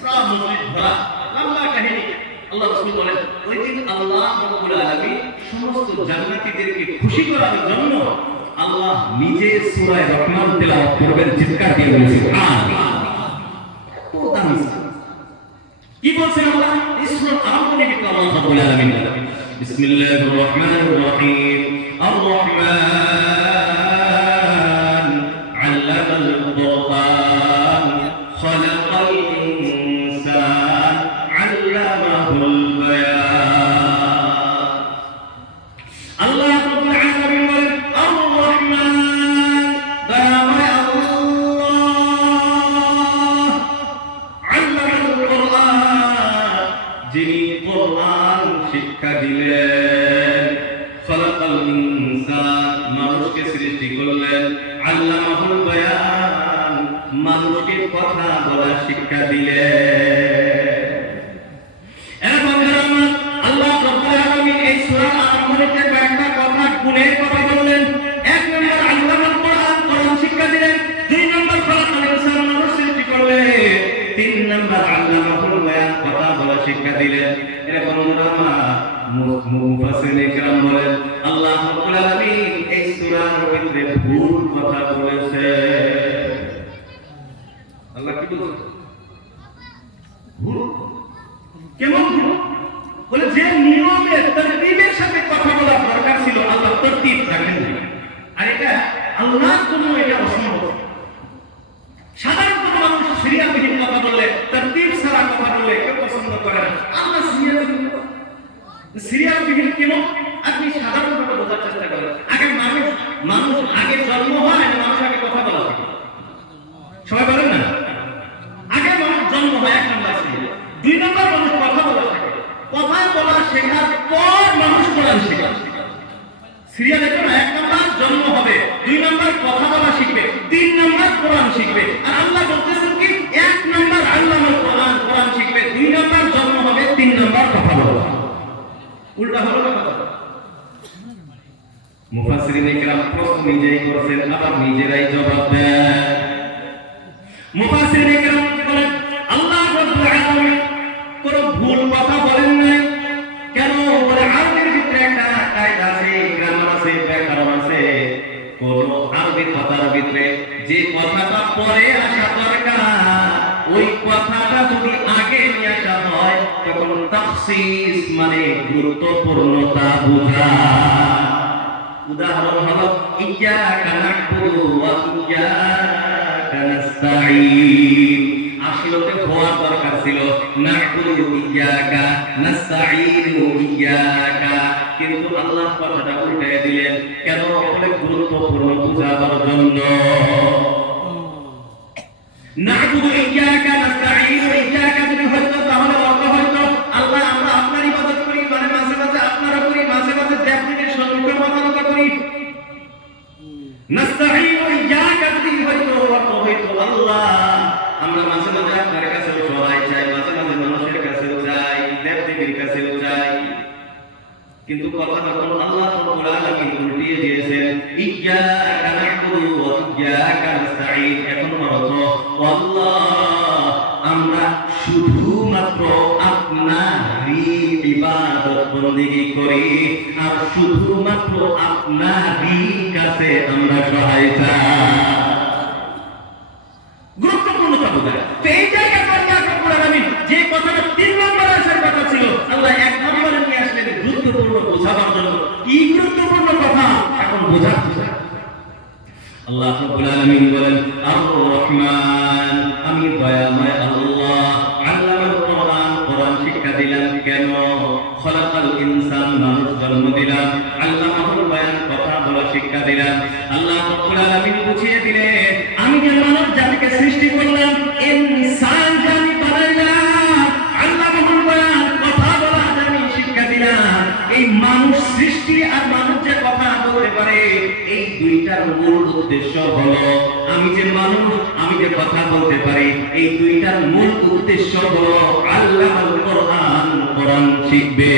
পুরো মসজিদ ভরা, লম্বা কাহিনী। আল্লাহ রাসূল বলেন ওই দিন আল্লাহ রাব্বুল আলামিন সমস্ত জান্নাতীদেরকে খুশি করার জন্য আল্লাহ নিজে সূরা রহমান তেলাওয়াত করবেন, চিৎকার দিয়ে বলেন সুবহানাল্লাহ। তো দামি কি বলছেন আল্লাহ? ইসলাম আরম্ভ থেকে আল্লাহ রাব্বুল আলামিন বিসমিল্লাহির রহমানির রহিম, আর রহমান আল্লামাল কুরআন খালাকাল ইনসান আল্লামাহুল বায়ান। আল্লাহ রাব্বুল আলামিন বলেন আর রহমান, দয়াময় আল্লাহ, আল্লামাল কুরআন, যিনি কোরআন শিক্ষা দিলেন, খালাকাল ইনসান, মানুষকে সৃষ্টি করলেন, আল্লামাহুল বায়ান, মানুষকে কথা বলা শিক্ষা দিলেন। এর বন্ধুরা আমার, আল্লাহ রাব্বুল আলামিন এই সূরা আরম্ভে কয়েকটা কথা গুণের কথা বললেন। এক নম্বর আল্লামাল কুরআন, কোরআন শিক্ষা দিলেন। দুই নম্বর খালাকাল ইনসান, মানুষ সৃষ্টি করলেন। তিন নম্বর আল্লামাহুল বায়ান, কথা বলা শিক্ষা দিলেন। এর বন্ধুরা আমার, মুফাসসিরিনে কেরাম বলেন আল্লাহ রাব্বুল আলামিন এই সূরার মধ্যে ভুল কথা বলেছে। আল্লাহ কি বলছে? ভুল। কেমন ভুল? বলে যে নিয়মে তরতিবের সাথে কথা বলা দরকার ছিল আল্লাহ তরতিব রাখেন না। আর এটা আল্লাহর জন্য এটা অসম্ভব। সাধারণত মানুষ শরিয়াতবিহীন কথা বললে, তরতিব ছাড়া কথা বললে কেউ পছন্দ করে না। আল্লাহ সিরিয়ালবিহীন কেমন? আপনি সাধারণভাবে বোঝার চেষ্টা করেন। আগে মানুষ আগে জন্ম হয় না মানুষ আগে কথা বলা শিখে? সবাই বলেন না? আগে মানুষ জন্ম হয়, এক নম্বর সিরিয়াল। দুই নম্বর মানুষ কথা বলা শেখে। কথা বলা শেখার পর মানুষ কোরআন শেখে। সিরিয়াল এটা না, এক নম্বর জন্ম হবে, দুই নম্বর কথা বলা শিখবে, তিন নম্বর কোরআন শিখবে। আর আল্লাহ বলতেছেন কি, এক নম্বর আল্লামাল কোরআন, কোরআন শিখবে, দুই নম্বর জন্ম হবে, তিন নম্বর কথা বলবে। উল্টা হলো না কথা। মুফাসসিরিনে কেরাম প্রশ্ন নিজেই করেছেন, আবার নিজেরাই জবাব দেন। মুফাসসিরিনে কেরাম বলেন আল্লাহ রাব্বুল আলামিন কোনো ভুল কথা বলেন নাই। কেন? বলে আরবির ভিতরে একটা কায়দা আছে, গ্রামার আছে, ব্যাকরণ আছে। কোন আরবি কথার ভিতরে যে কথাটা পরে আসা দরকার, ওই কথাটা যদি আগে নিয়ে আসা হয় তখন তাখসিস মানে গুরুত্বপূর্ণতা বোঝায়। উদাহরণ হলো ইয়্যাকা না'বুদু ওয়া ইয়্যাকা নাস্তাঈন। আসলে হওয়ার দরকার ছিল না'বুদু ইয়্যাকা নাস্তাঈনু ইয়্যাকা, কিন্তু আল্লাহ কথাটা উল্টায় দিলেন। কেন? বলে গুরুত্বপূর্ণ বোঝাবার জন্য। না'বুদু ইয়্যাকা নাস্তাঈনু ইয়্যাকা যদি হতো তাহলে অর্থ হতো আল্লাহ আমরা আপনার ইবাদত করি, মানে মাঝে মাঝে আপনারা করি, মাঝে মাঝে দেবদেবীর সম্মুখে মাথা নত করি। নাস্তাঈনু ইয়্যাকা যদি হতো অর্থ হতো আল্লাহ আমরা মাঝে মাঝে আপনার কাছে সহায় চাই, মাঝে মাঝে মানুষের কাছেও চাই, দেবদেবীর কাছেও চাই। কিন্তু কথা তখন আল্লাহ রাব্বুল আলামিন উল্টিয়ে দিয়েছেন, ইয়্যাকা না'বুদু ওয়া ইয়্যাকা নাস্তাঈন। এখন অর্থ আল্লাহ আমরা শুধুমাত্র আপনারই ইবাদত বন্দেগী করি, আর শুধুমাত্র আপনারই কাছে আমরা সহায় চাই। গুরুত্বপূর্ণতা বোঝায়। তো এই জায়গায় আল্লাহ রাব্বুল আলামিন যে কথাটা 3 নম্বরে আসার কথা ছিল আল্লাহ 1 নম্বরে নিয়ে আসলেন গুরুত্বপূর্ণ বোঝাবার জন্য। কি গুরুত্বপূর্ণ কথা এখন বোঝাচ্ছি। আল্লাহ রাব্বুল আলামিন বলেন আর রহমান, আমি দয়াময় আল্লাহ, আল্লামাল কুরআন, কোরআন শিক্ষা দিলাম। কেন? খালাকাল ইনসান, মানুষ জন্ম দিলাম, আল্লামাহুল বায়ান, কথা বলা শিক্ষা দিলাম। আল্লাহ রাব্বুল আলামিন বুঝিয়ে দিলেন আমি যে মানব জাতিকে সৃষ্টি করলাম, ইনসান জাতি বানাইলাম, আল্লামাহুল বায়ান, কথা বলা আমি শিক্ষা দিলাম। এই মানুষ সৃষ্টি আর মানুষ যে কথা বলতে পারে, এই দুইটা দুইটার মূল উদ্দেশ্য হলো, আমি যে মানুষ, আমি যে কথা বলতে পারি, এই দুইটার মূল উদ্দেশ্য হলো আল্লাহর কোরআন, কোরআন শিখবে।